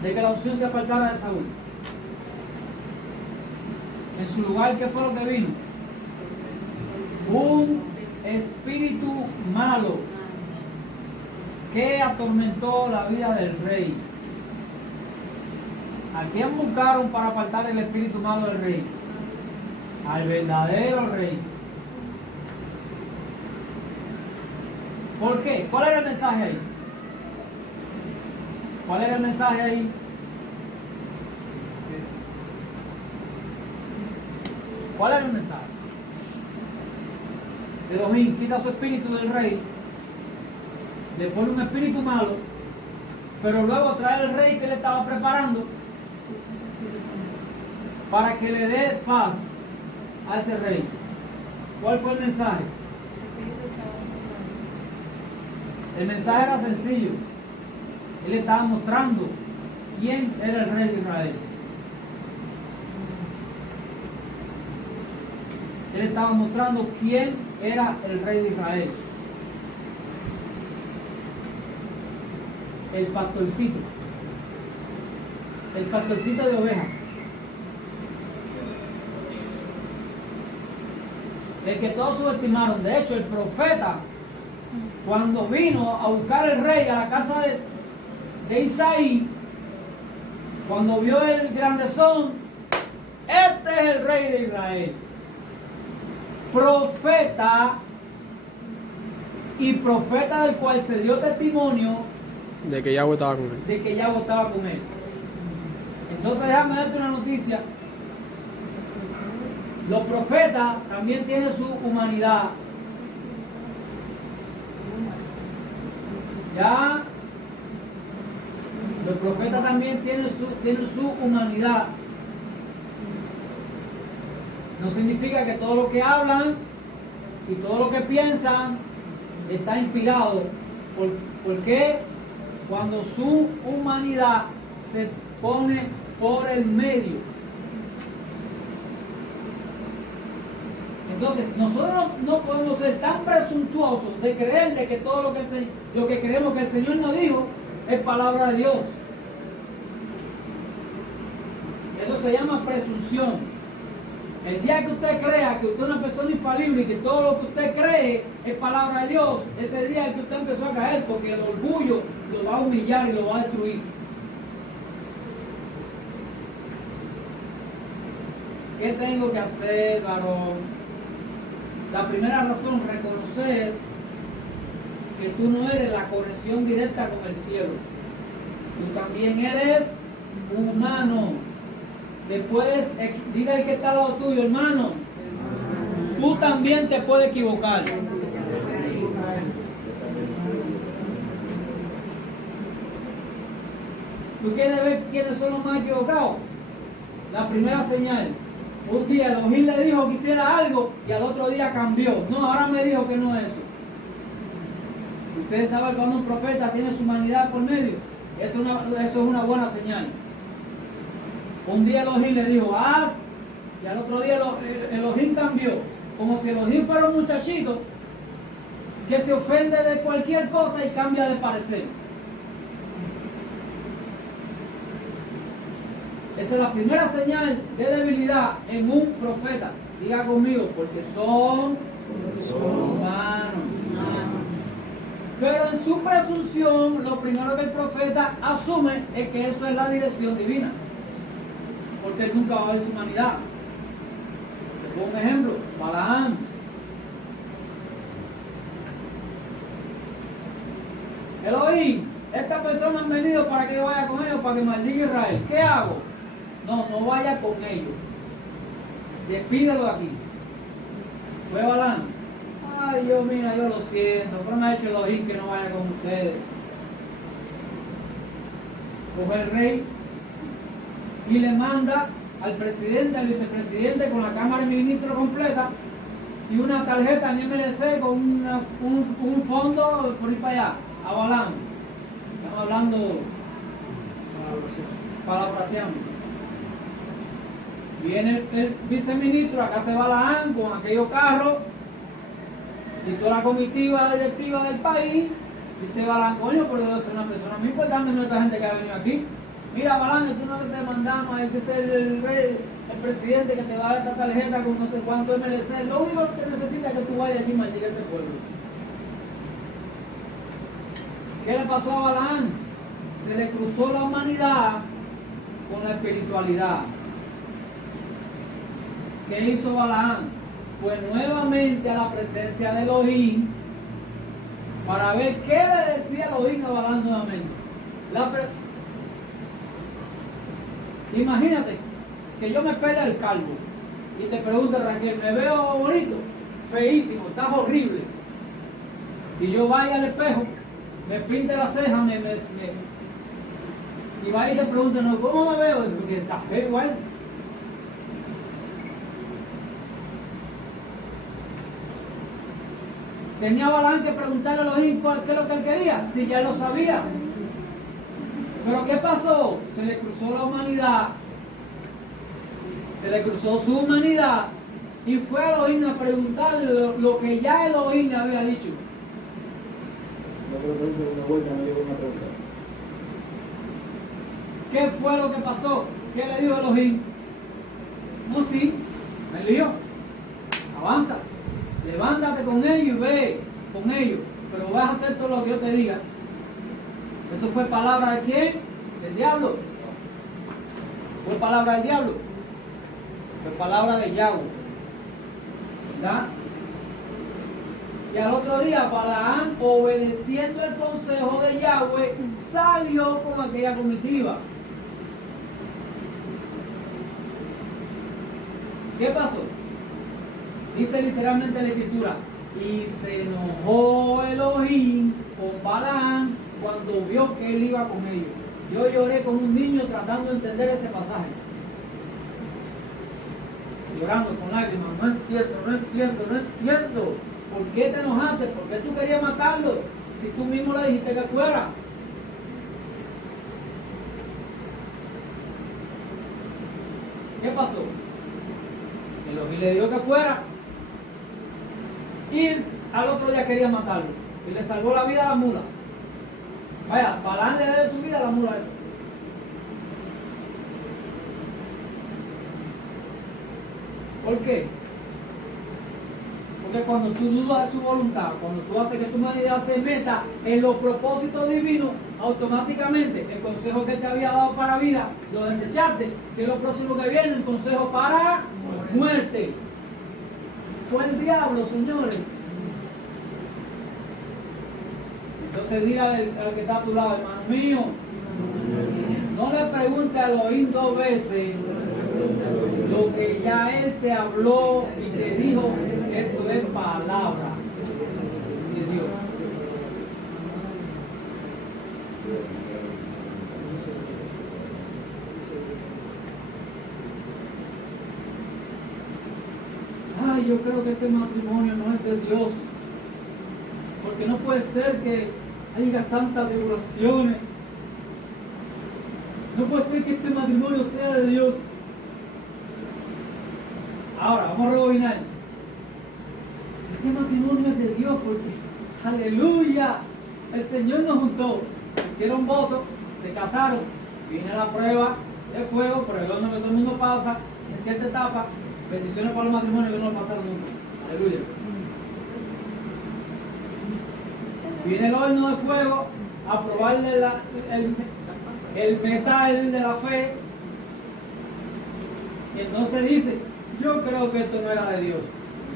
de que la unción se apartara de Saúl? En su lugar, ¿qué fue lo que vino? Un espíritu malo que atormentó la vida del rey. ¿A quién buscaron para apartar el espíritu malo del rey? Al verdadero rey. ¿Por qué? ¿Cuál era el mensaje ahí? ¿Cuál era el mensaje ahí? ¿Cuál era el mensaje? Elohim quita su espíritu del rey, le pone un espíritu malo, pero luego trae el rey que le estaba preparando para que le dé paz a ese rey. ¿Cuál fue el mensaje? El mensaje era sencillo. Él estaba mostrando quién era el rey de Israel. Él estaba mostrando quién era el rey de Israel. El pastorcito. El pastorcito de ovejas. El que todos subestimaron. De hecho, el profeta, cuando vino a buscar el rey a la casa de Isaí, cuando vio el grandezón, este es el rey de Israel. Profeta, y profeta del cual se dio testimonio De que Yahweh estaba con él. de que Yahweh estaba con él. Entonces déjame darte una noticia. Los profetas también tienen su humanidad. Ya. Los profetas también tienen su humanidad. No significa que todo lo que hablan y todo lo que piensan está inspirado. ¿Por qué? Cuando su humanidad se pone por el medio. Entonces, nosotros no podemos ser tan presuntuosos de creer de que todo lo que creemos que el Señor nos dijo es palabra de Dios. Eso se llama presunción. El día que usted crea que usted es una persona infalible y que todo lo que usted cree es palabra de Dios, ese día es que usted empezó a caer, porque el orgullo lo va a humillar y lo va a destruir. ¿Qué tengo que hacer, varón? La primera razón, reconocer que tú no eres la conexión directa con el cielo. Tú también eres humano. Después, diga el que está al lado tuyo, hermano. Tú también te puedes equivocar. ¿Tú quieres ver quiénes son los más equivocados? La primera señal. Un día Elohim le dijo que hiciera algo y al otro día cambió. No, ahora me dijo que no es eso. Ustedes saben cuando un profeta tiene su humanidad por medio. Eso es una buena señal. Un día Elohim le dijo, haz, y al otro día Elohim cambió. Como si Elohim fuera un muchachito que se ofende de cualquier cosa y cambia de parecer. Esa es la primera señal de debilidad en un profeta. Diga conmigo, porque son humanos. Pero en su presunción, lo primero que el profeta asume es que eso es la dirección divina. Porque él nunca va a ver su humanidad. Te pongo un ejemplo, Balaam. Elohim, estas personas han venido para que yo vaya con ellos, para que maldiga a Israel. ¿Qué hago? No, no vaya con ellos. Despídelo aquí. Fue Balaam. Ay, yo mira, yo lo siento, pero me ha hecho Elohim que no vaya con ustedes. Coge el rey y le manda al presidente, al vicepresidente con la Cámara de Ministros completa y una tarjeta en MLC con un fondo por ir para allá, a Balaam. Estamos hablando para la oración. Viene el viceministro, acá se va Balaam con aquellos carros y toda la comitiva directiva del país. Dice Balaam, coño, pero debe ser una persona muy importante nuestra gente que ha venido aquí. Mira, Balaam, tú no te mandamos, hay que ser el presidente que te va a dar esta tarjeta con no sé cuánto MLC. Lo único que necesita es que tú vayas aquí y maldiga a ese pueblo. ¿Qué le pasó a Balaam? Se le cruzó la humanidad con la espiritualidad. ¿Qué hizo Balaam? Fue nuevamente a la presencia de Elohim para ver qué le decía Elohim a Balaam nuevamente. Imagínate que yo me pele el calvo y te pregunte, Raquel, ¿me veo bonito? Feísimo, estás horrible. Y yo vaya al espejo, me pinte las cejas, y vaya y te pregunte, no, ¿cómo me veo? Porque está feo igual. Tenía Balaam que preguntarle a Elohim qué es lo que él quería, si ya lo sabía. Pero ¿qué pasó? Se le cruzó la humanidad, se le cruzó su humanidad y fue a Elohim a preguntarle lo que ya Elohim le había dicho. No creo que una vuelta me llegó una pregunta. ¿Qué fue lo que pasó? ¿Qué le dijo Elohim? No, sí, me lío. Avanza, levántate con ellos y ve con ellos, pero vas a hacer todo lo que yo te diga. ¿Eso fue palabra de quién? ¿Del diablo? ¿Fue palabra del diablo? Fue palabra de Yahweh. ¿Verdad? Y al otro día, Balaam, obedeciendo el consejo de Yahweh, salió con aquella comitiva. ¿Qué pasó? Dice literalmente la escritura, y se enojó Elohim con Balaam cuando vio que él iba con ellos. Yo lloré como un niño tratando de entender ese pasaje. Llorando con lágrimas, no entiendo. ¿Por qué te enojaste? ¿Por qué tú querías matarlo? Si tú mismo le dijiste que fuera. ¿Qué pasó? Elohim le dijo que fuera. Y al otro día quería matarlo. Y le salvó la vida a la mula. Vaya, Balaam le debe su vida a la mula esa. ¿Por qué? Porque cuando tú dudas de su voluntad, cuando tú haces que tu humanidad se meta en los propósitos divinos, automáticamente el consejo que te había dado para vida lo desechaste, que es lo próximo que viene, el consejo para muerte. Fue el diablo, señores. Entonces dígale al que está a tu lado, hermano mío, no le pregunte al oír 2 veces lo que ya él te habló y te dijo. Esto es palabra de Dios. Ay, yo creo que este matrimonio no es de Dios, porque no puede ser que haya tantas tribulaciones. No puede ser que este matrimonio sea de Dios. Ahora, vamos a rebobinar. Este matrimonio es de Dios porque, aleluya, el Señor nos juntó, hicieron votos, se casaron, viene la prueba de fuego, por el horno que todo el mundo pasa, en cierta etapa, bendiciones para los matrimonios que no lo pasaron nunca, aleluya. Viene el horno de fuego a probarle el metal de la fe, y entonces dice, yo creo que esto no era de Dios.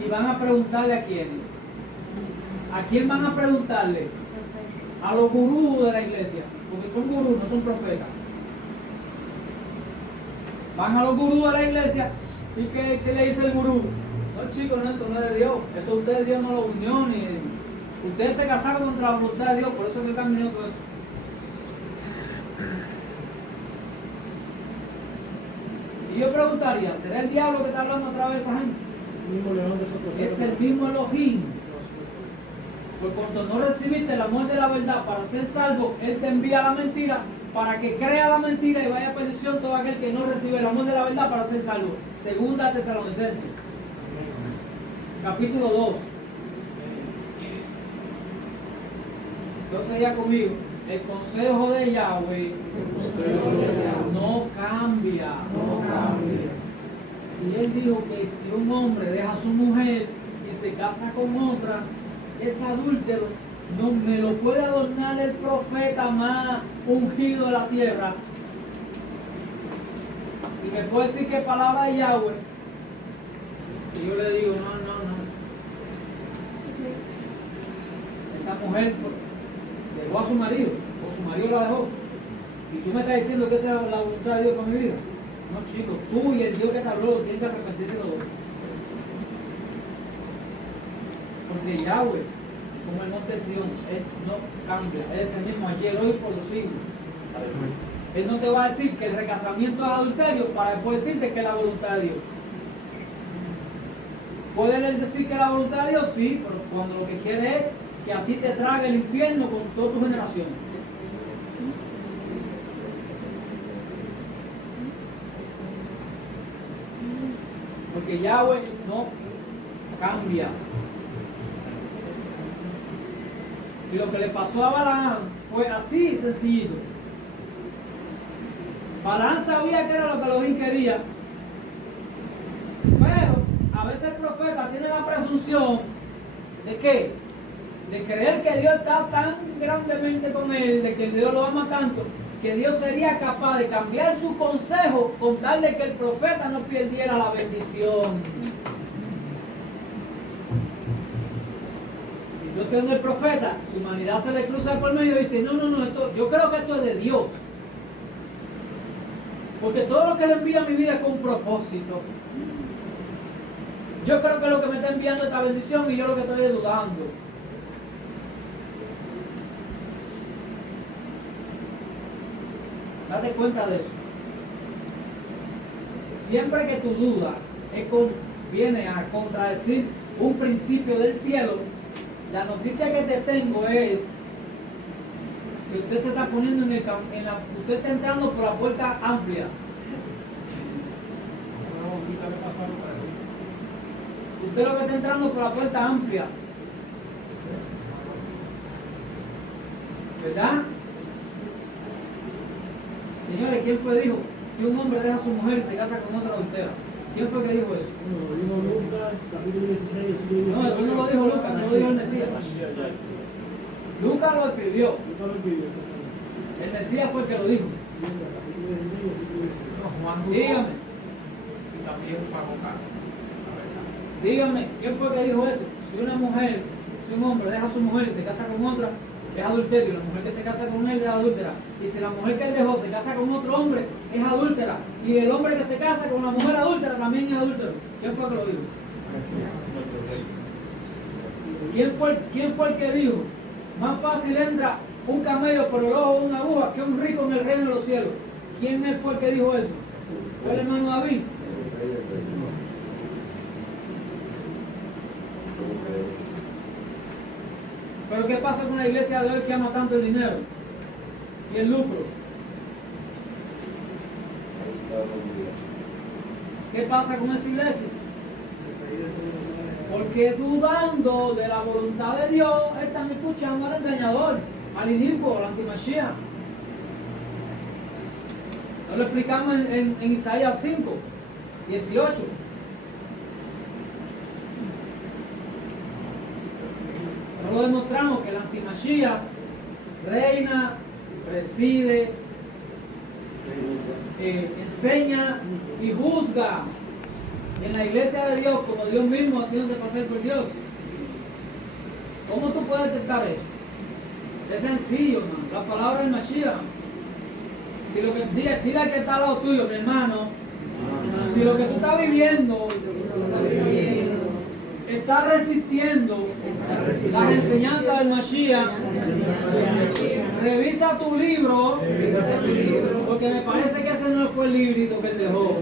Y van a preguntarle a quién. ¿A quién van a preguntarle? A los gurús de la iglesia, porque son gurús, no son profetas. Van a los gurús de la iglesia y ¿qué le dice el gurú? No, chicos, no, eso no es de Dios. Eso ustedes Dios no lo unió ni. Ustedes se casaron contra la voluntad de Dios, por eso es que están viendo todo eso. Y yo preguntaría, ¿será el diablo que está hablando a través de esa gente? Es el mismo Elohim. Por cuanto no recibiste el amor de la verdad para ser salvo, Él te envía la mentira para que crea la mentira y vaya a perdición todo aquel que no recibe el amor de la verdad para ser salvo. Segunda Tesalonicenses, capítulo 2. Entonces ya conmigo, el consejo de Yahweh no cambia. Si Él dijo que si un hombre deja a su mujer y se casa con otra, es adúltero, no me lo puede adornar el profeta más ungido de la tierra. Y me puede decir que palabra de Yahweh. Y yo le digo, no. Esa mujer dejó a su marido, o su marido la dejó. Y tú me estás diciendo que esa es la voluntad de Dios para mi vida. No, chicos, tú y el Dios que te habló tienen que arrepentirse los dos. Porque Yahweh, como el monte Sion, Él no cambia, Él es el mismo ayer, hoy, por los siglos. Él no te va a decir que el recasamiento es adulterio para después decirte que es la voluntad de Dios. ¿Puede Él decir que es la voluntad de Dios? Sí, pero cuando lo que quiere es que a ti te trague el infierno con toda tu generación. Porque Yahweh no cambia. Y lo que le pasó a Balaam fue así sencillito. Balaam sabía que era lo que Elohim quería, pero a veces el profeta tiene la presunción de ¿qué? De creer que Dios está tan grandemente con él, de que Dios lo ama tanto, que Dios sería capaz de cambiar su consejo con tal de que el profeta no perdiera la bendición. Entonces donde el profeta, su humanidad se le cruza por medio y dice, no, esto, yo creo que esto es de Dios. Porque todo lo que le envía a mi vida es con un propósito. Yo creo que lo que me está enviando esta bendición y yo lo que estoy es dudando. Date cuenta de eso. Siempre que tu duda viene a contradecir un principio del cielo, la noticia que te tengo es que usted se está poniendo usted está entrando por la puerta amplia. Usted lo que está entrando por la puerta amplia. ¿Verdad? Señores, ¿quién fue que dijo? Si un hombre deja a su mujer y se casa con otra adultera. ¿Quién fue que dijo eso? No, eso no lo dijo Lucas, eso lo dijo el Mesías. Lucas lo escribió. El Mesías fue el que lo dijo. Juan Dígame. y también pagó caro. Dígame, ¿quién fue que dijo eso? Si una mujer, si un hombre deja a su mujer y se casa con otra, es adulterio. La mujer que se casa con él es adúltera. Y si la mujer que él dejó se casa con otro hombre, es adúltera. Y el hombre que se casa con una mujer adúltera también es adúltero. ¿Quién fue que lo dijo? ¿Quién fue el que dijo? Más fácil entra un camello por el ojo de una aguja que un rico en el reino de los cielos. ¿Quién fue el que dijo eso? ¿Fue el hermano David? Pero ¿qué pasa con la iglesia de hoy que ama tanto el dinero y el lucro? ¿Qué pasa con esa iglesia? Porque dudando de la voluntad de Dios, están escuchando al engañador, al inicuo, al antimachía. Lo explicamos en Isaías 5, 18. Lo demostramos que el antimachía reina, preside, enseña y juzga en la iglesia de Dios como Dios mismo haciéndose pasar por Dios. ¿Cómo tú puedes detectar eso? Es sencillo, hermano. La palabra del Mashiach. Si lo que dile al que está al lado tuyo, mi hermano, si lo que tú estás viviendo está resistiendo las enseñanzas del Mashiach, revisa tu libro, porque me parece que ese no fue el librito que él dejó.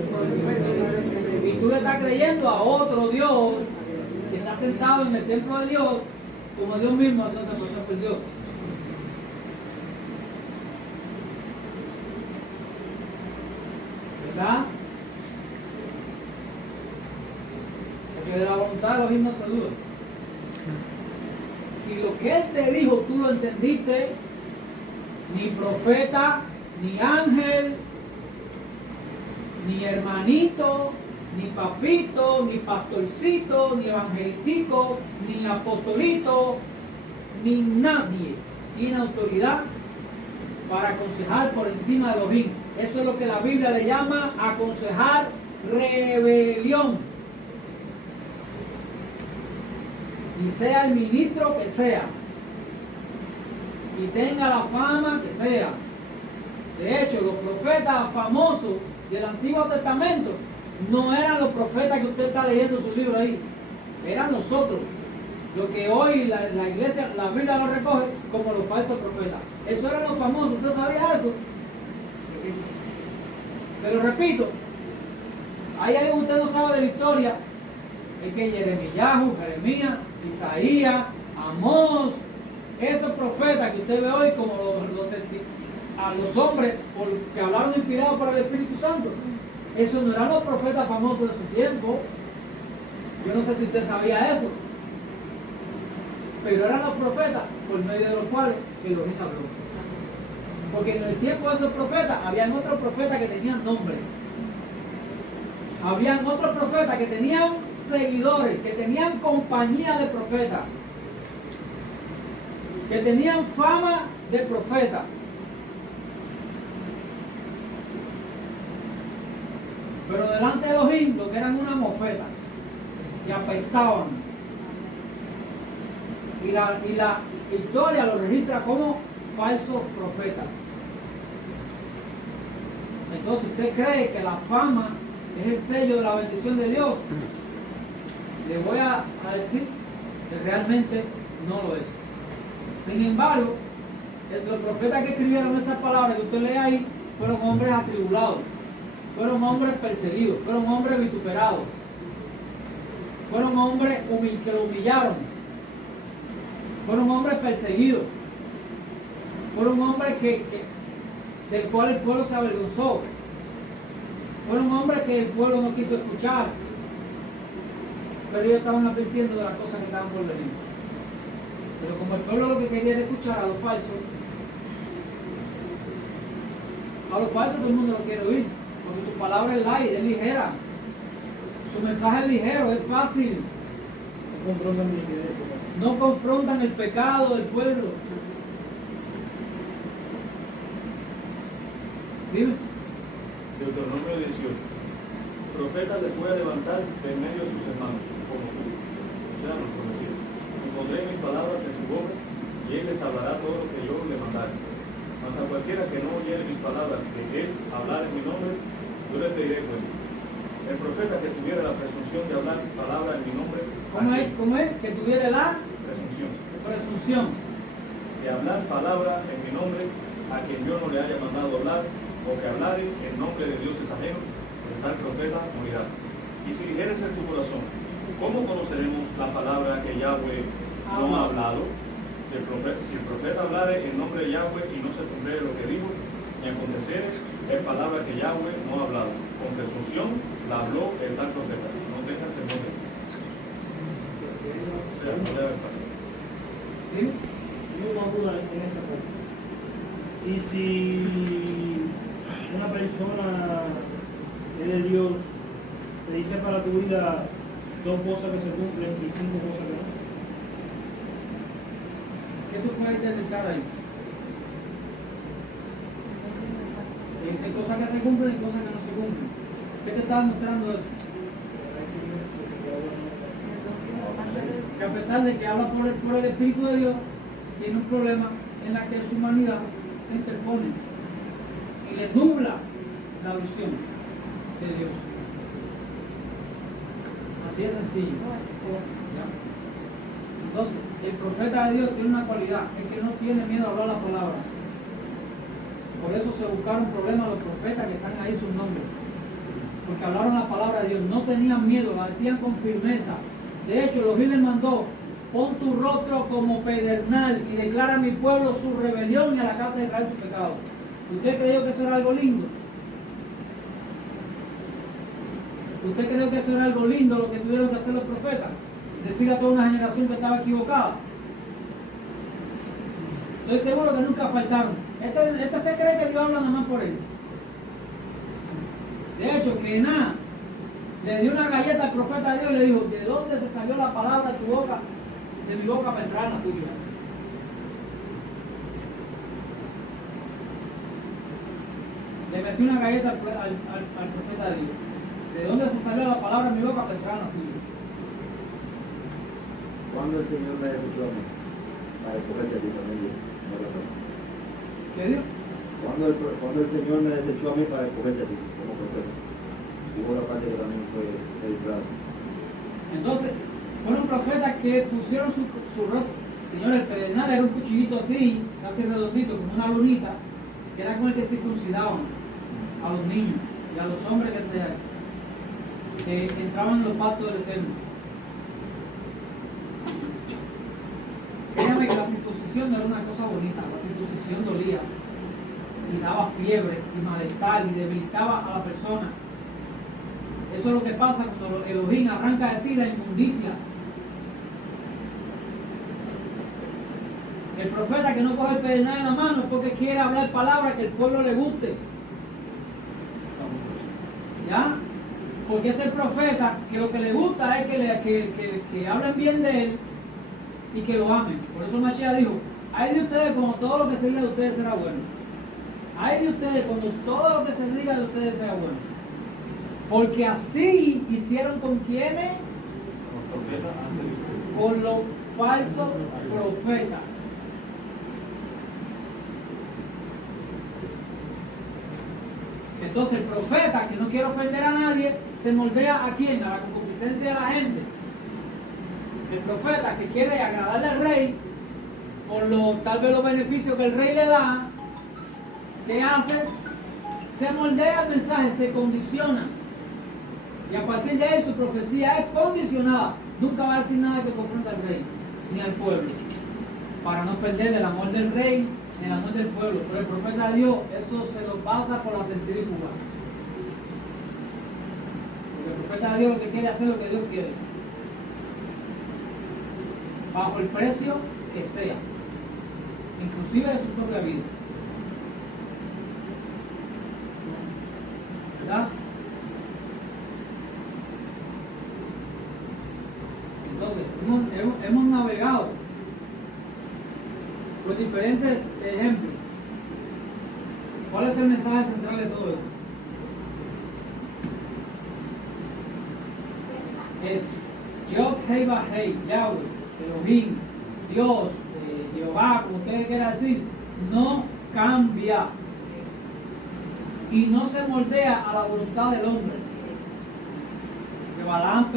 Y tú le estás creyendo a otro Dios que está sentado en el templo de Dios, como Dios mismo haciéndose pasar por Dios. ¿Verdad? Porque de la voluntad de los mismos se duda. Si lo que Él te dijo tú lo entendiste, ni profeta, ni ángel, ni hermanito, ni papito, ni pastorcito, ni evangelitico, ni apostolito, ni nadie tiene autoridad para aconsejar por encima de Elohim. Eso es lo que la Biblia le llama aconsejar rebelión. Y sea el ministro que sea, y tenga la fama que sea. De hecho, los profetas famosos del Antiguo Testamento no eran los profetas que usted está leyendo en su libro ahí, eran nosotros. Lo que hoy la iglesia, la Biblia lo recoge como los falsos profetas. Eso eran los famosos. ¿Usted sabía eso? Se lo repito. Hay algo que usted no sabe de la historia. Es que Jeremías, Isaías, Amós, esos profetas que usted ve hoy como a los hombres que hablaron inspirados por el Espíritu Santo, esos no eran los profetas famosos de su tiempo. Yo no sé si usted sabía eso, pero eran los profetas por medio de los cuales Elohim habló. Porque en el tiempo de esos profetas habían otros profetas que tenían nombre, habían otros profetas que tenían seguidores, que tenían compañía de profetas, que tenían fama de profeta. Pero delante de Elohim, lo que eran una mofeta, que apestaban. Y la historia lo registra como falsos profetas. Entonces, ¿usted cree que la fama es el sello de la bendición de Dios? Le voy a decir que realmente no lo es. Sin embargo, los profetas que escribieron esas palabras que usted lee ahí fueron hombres atribulados, fueron hombres perseguidos, fueron hombres vituperados, fueron hombres que lo humillaron, fueron hombres perseguidos, fueron hombres del cual el pueblo se avergonzó, fueron hombres que el pueblo no quiso escuchar, pero ellos estaban advirtiendo de las cosas que estaban por venir. Pero como el pueblo lo que quería era escuchar a los falsos todo el mundo lo quiere oír, porque su palabra es light, es ligera, su mensaje es ligero, es fácil. No confrontan el pecado del pueblo. Dime. Deuteronomio 18. Profeta les voy a levantar de en medio de sus hermanos, como Mas a cualquiera que no oyere mis palabras, que él hablar en mi nombre, yo le pediré cuenta. El profeta que tuviera la presunción de hablar palabra en mi nombre, ¿Cómo es? Que tuviera la presunción, presunción. de hablar palabra en mi nombre, a quien yo no le haya mandado hablar, o que hablare en nombre de dioses ajenos, el tal profeta morirá. Y si dijeres en tu corazón, ¿cómo conoceremos la palabra que Yahweh no ha hablado? Si el profeta hablare en nombre de Yahweh y no se cumpliere lo que dijo, ni aconteciere, es palabra que Yahweh no ha hablado. Con presunción la habló el tal profeta. No tengas temor de él. O sea, no le hagas caso. ¿Sí? Tengo una duda en esa parte. Y si una persona es de Dios, te dice para tu vida 2 cosas que se cumplen y 5 cosas que no. ¿Qué tú puedes detectar ahí? Te dice cosas que se cumplen y cosas que no se cumplen. ¿Qué te está mostrando eso? Que a pesar de que habla por el Espíritu de Dios, tiene un problema en la que su humanidad se interpone y le nubla la visión de Dios. Así de sencillo. ¿Ya? Entonces, el profeta de Dios tiene una cualidad, es que no tiene miedo a hablar la palabra. Por eso se buscaron problemas los profetas que están ahí sus nombres. Porque hablaron la palabra de Dios, no tenían miedo, la decían con firmeza. De hecho, los les mandó: pon tu rostro como pedernal y declara a mi pueblo su rebelión y a la casa de Israel su pecado. ¿Usted creyó que eso era algo lindo? ¿Usted creyó que eso era algo lindo lo que tuvieron que hacer los profetas? Decir a toda una generación que estaba equivocada. Estoy seguro que nunca faltaron. Este se cree que Dios habla nada más por él. De hecho, que nada, le dio una galleta al profeta de Dios y le dijo: ¿de dónde se salió la palabra de tu boca? De mi boca para entrar en la tuya. Le metió una galleta al profeta de Dios. ¿De dónde se salió la palabra de mi boca para entrar en la tuya? Cuando el Señor me desechó a mí para escogerte a ti también, ¿Qué dijo? cuando el Señor me desechó a mí para escogerte a ti como profeta, hubo una parte que también fue el brazo. Entonces, fueron profetas que pusieron su rostro. Señor, el pedernal era un cuchillito así, casi redondito, como una lunita, que era con el que circuncidaban a los niños y a los hombres que entraban en los pactos del Eterno. Créame que la circuncisión no era una cosa bonita, la circuncisión dolía y daba fiebre y malestar y debilitaba a la persona. Eso es lo que pasa cuando Elohim arranca de ti la inmundicia. El profeta que no coge el pedernal en la mano es porque quiere hablar palabras que el pueblo le guste. ¿Ya? Porque es el profeta que lo que le gusta es que hablen bien de él y que lo amen. Por eso Mashiach dijo: ay de ustedes cuando todo lo que se diga de ustedes será bueno. Ay de ustedes cuando todo lo que se diga de ustedes sea bueno. Porque así hicieron con quienes, con los falsos profetas. Entonces el profeta que no quiere ofender a nadie se moldea a quién, a la concupiscencia de la gente. El profeta que quiere agradarle al rey por tal vez los beneficios que el rey le da, ¿qué hace? Se moldea al mensaje, se condiciona. Y a partir de ahí su profecía es condicionada. Nunca va a decir nada que confronte al rey ni al pueblo, para no perder el amor del rey ni el amor del pueblo. Pero el profeta de Dios, eso se lo pasa por la centrífuga. Porque el profeta de Dios lo que quiere hacer lo que Dios quiere, bajo el precio que sea, inclusive de su propia vida. ¿Verdad? Entonces, hemos navegado por diferentes ejemplos. ¿Cuál es el mensaje central de todo esto? Es Yod Hei Vahei, Yahweh, Elohim, Dios, Jehová, como usted quiera decir, no cambia y no se moldea a la voluntad del hombre. Que Balaam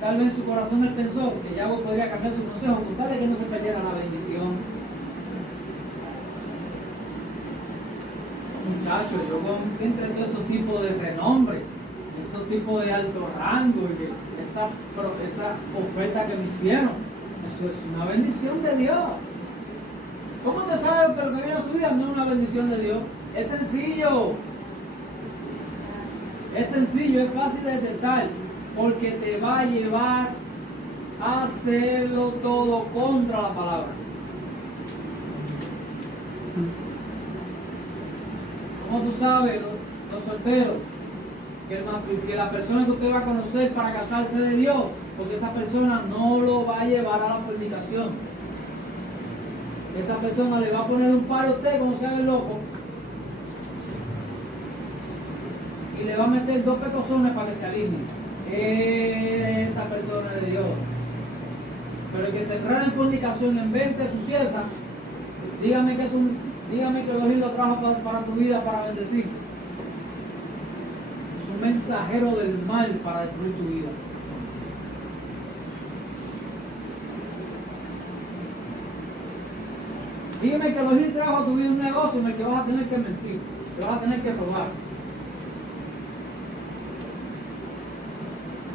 tal vez en su corazón él pensó que Yahweh podría cambiar su consejo con tal de que no se perdiera la bendición. Muchachos, yo entre todos esos tipos de renombre, esos tipos de alto rango y esa oferta que me hicieron, eso es una bendición de Dios. ¿Cómo usted sabe que lo que viene a su vida no es una bendición de Dios? Es sencillo. Es sencillo, es fácil de detectar, porque te va a llevar a hacerlo todo contra la palabra. ¿Cómo tú sabes, los solteros, que la persona que usted va a conocer para casarse de Dios, porque esa persona no lo va a llevar a la fornicación? Esa persona le va a poner un par a usted como se haga el loco y le va a meter 2 pecosones para que se alineen. Esa persona es de Dios. Pero el que se enreda en fornicación en 20 de su cieza, dígame que Elohim lo trajo para tu vida, para bendecir. Es un mensajero del mal para destruir tu vida. Dígame que Elohim trajo a tu vida un negocio en el que vas a tener que mentir, que vas a tener que robar.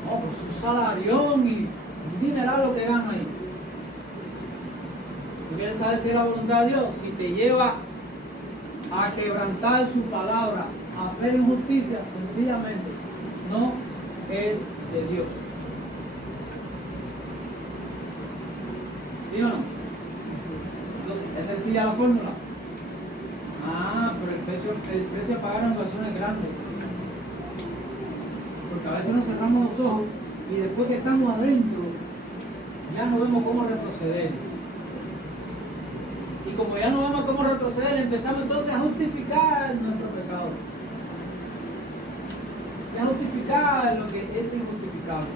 No, pues un salarión y un dineral lo que gana ahí. ¿Tú quieres saber si es la voluntad de Dios? Si te lleva a quebrantar su palabra, a hacer injusticia, sencillamente no es de Dios. ¿Sí o no? Entonces, ¿es sencilla la fórmula? Pero el precio a pagar en ocasiones es grande. Porque a veces nos cerramos los ojos y después que estamos adentro, ya no vemos cómo retroceder. Y como ya no vemos cómo retroceder, empezamos entonces a justificar nuestro pecado. Y a justificar lo que es injustificable.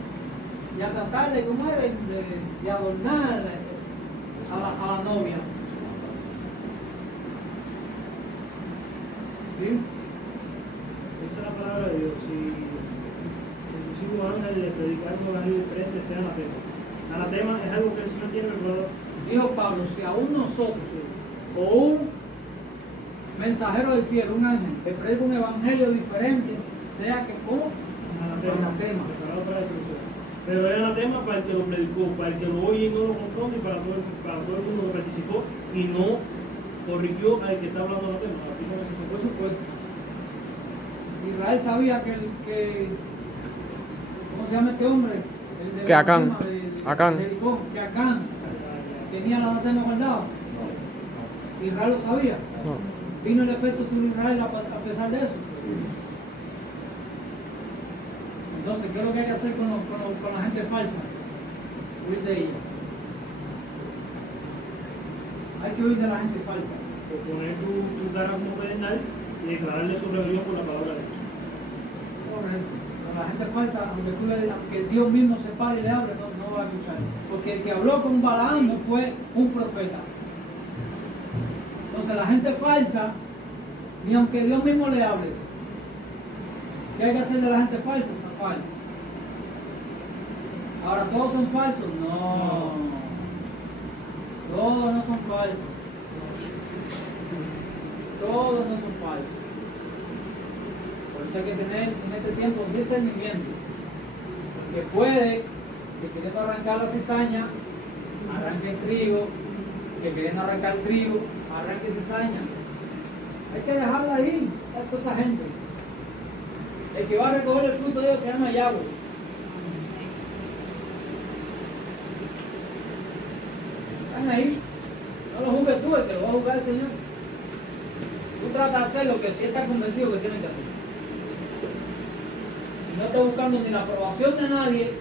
Y a tratar de, de adornar a la novia. ¿Sí? Esa es la palabra de Dios. Si inclusive ángeles predicando las leyes diferentes sea anatema. Anatema es algo que el Señor tiene reprobado. Dijo Pablo, si aún nosotros o un mensajero del cielo, un ángel, que predica un evangelio diferente, sea que como anatema. Preparado para destrucción. Pero es anatema para el que lo predicó, para el que lo oye y no lo confronta, y para todo el mundo que participó y no corrigió al que está hablando anatema. Por supuesto. Israel sabía que ¿cómo se llama este hombre? El de Que Acán. Que Acán tenía la anatema guardada. Israel lo sabía. No. Vino el efecto sobre Israel a pesar de eso. Entonces, ¿qué es lo que hay que hacer con la gente falsa? Huir de ella. Hay que huir de la gente falsa. O poner tu cara como pedernal y declararle su rebelión por la palabra de Dios. Correcto. Pero la gente falsa, aunque Dios mismo se pare y le hable, no va a escuchar. Porque el que habló con Balaam no fue un profeta. Entonces la gente falsa, ni aunque Dios mismo le hable, ¿qué hay que hacer de la gente falsa? Zafar. Ahora, ¿todos son falsos? No. Todos no son falsos. Todos no son falsos. Por eso hay que tener en este tiempo discernimiento. Que puede, que queriendo arrancar la cizaña, arranque el trigo, que queriendo arrancar el trigo, arranque cizaña. Hay que dejarla ahí, a toda esa gente. El que va a recoger el fruto de Dios se llama Yahweh. Están ahí. No lo juzgues tú, el que lo va a juzgar el Señor. Tú tratas de hacer lo que sí estás convencido que tienes que hacer. Y no estás buscando ni la aprobación de nadie,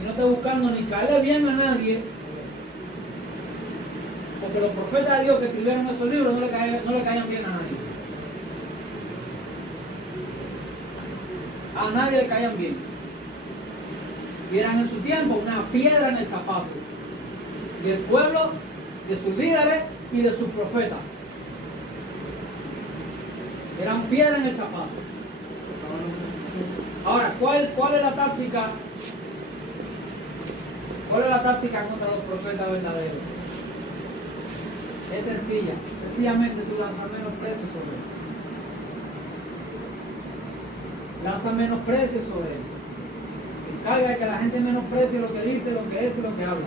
y no estás buscando ni caerle bien a nadie. Porque los profetas de Dios que escribieron esos libros no le caían bien a nadie. A nadie le caían bien. Y eran en su tiempo una piedra en el zapato. Y el pueblo, de sus líderes y de sus profetas. Eran piedra en el zapato. Ahora, ¿cuál es la táctica? ¿Cuál es la táctica contra los profetas verdaderos? Es sencilla. Sencillamente tú lanzas menos precio sobre él. Lanza menos precio sobre él. Encarga de que la gente menosprecie lo que dice, lo que es y lo que habla.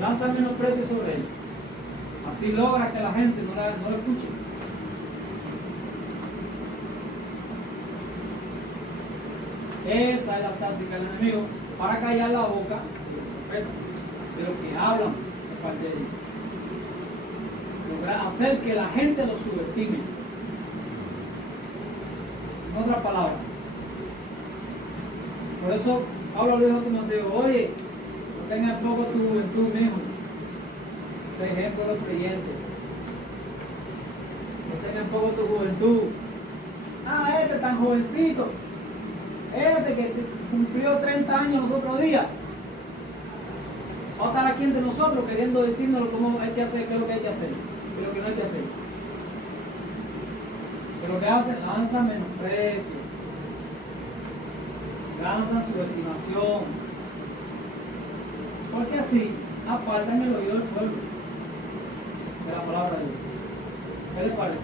Lanza menos precio sobre él. Así logra que la gente no lo escuche. Esa es la táctica del enemigo para callar la boca de los que hablan de parte de Dios. Lograr hacer que la gente lo subestime. En otras palabras. Por eso Pablo le dijo a Timoteo, oye, no tengas poco tu juventud mismo. Sé ejemplo de los creyentes. No tengas poco tu juventud. Ah, este tan jovencito. Este que cumplió 30 años los otros días. Va a estar aquí entre nosotros queriendo decirnos cómo hay que hacer, qué es lo que hay que hacer, qué es lo que no hay que hacer. Pero lo que hacen, lanzan menosprecio, lanzan subestimación. Porque así apartan el oído del pueblo de la palabra de Dios. ¿Qué les parece? Que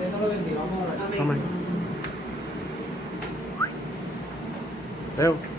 Dios nos lo bendiga. Vamos a orar. Amén. Amén. Leo.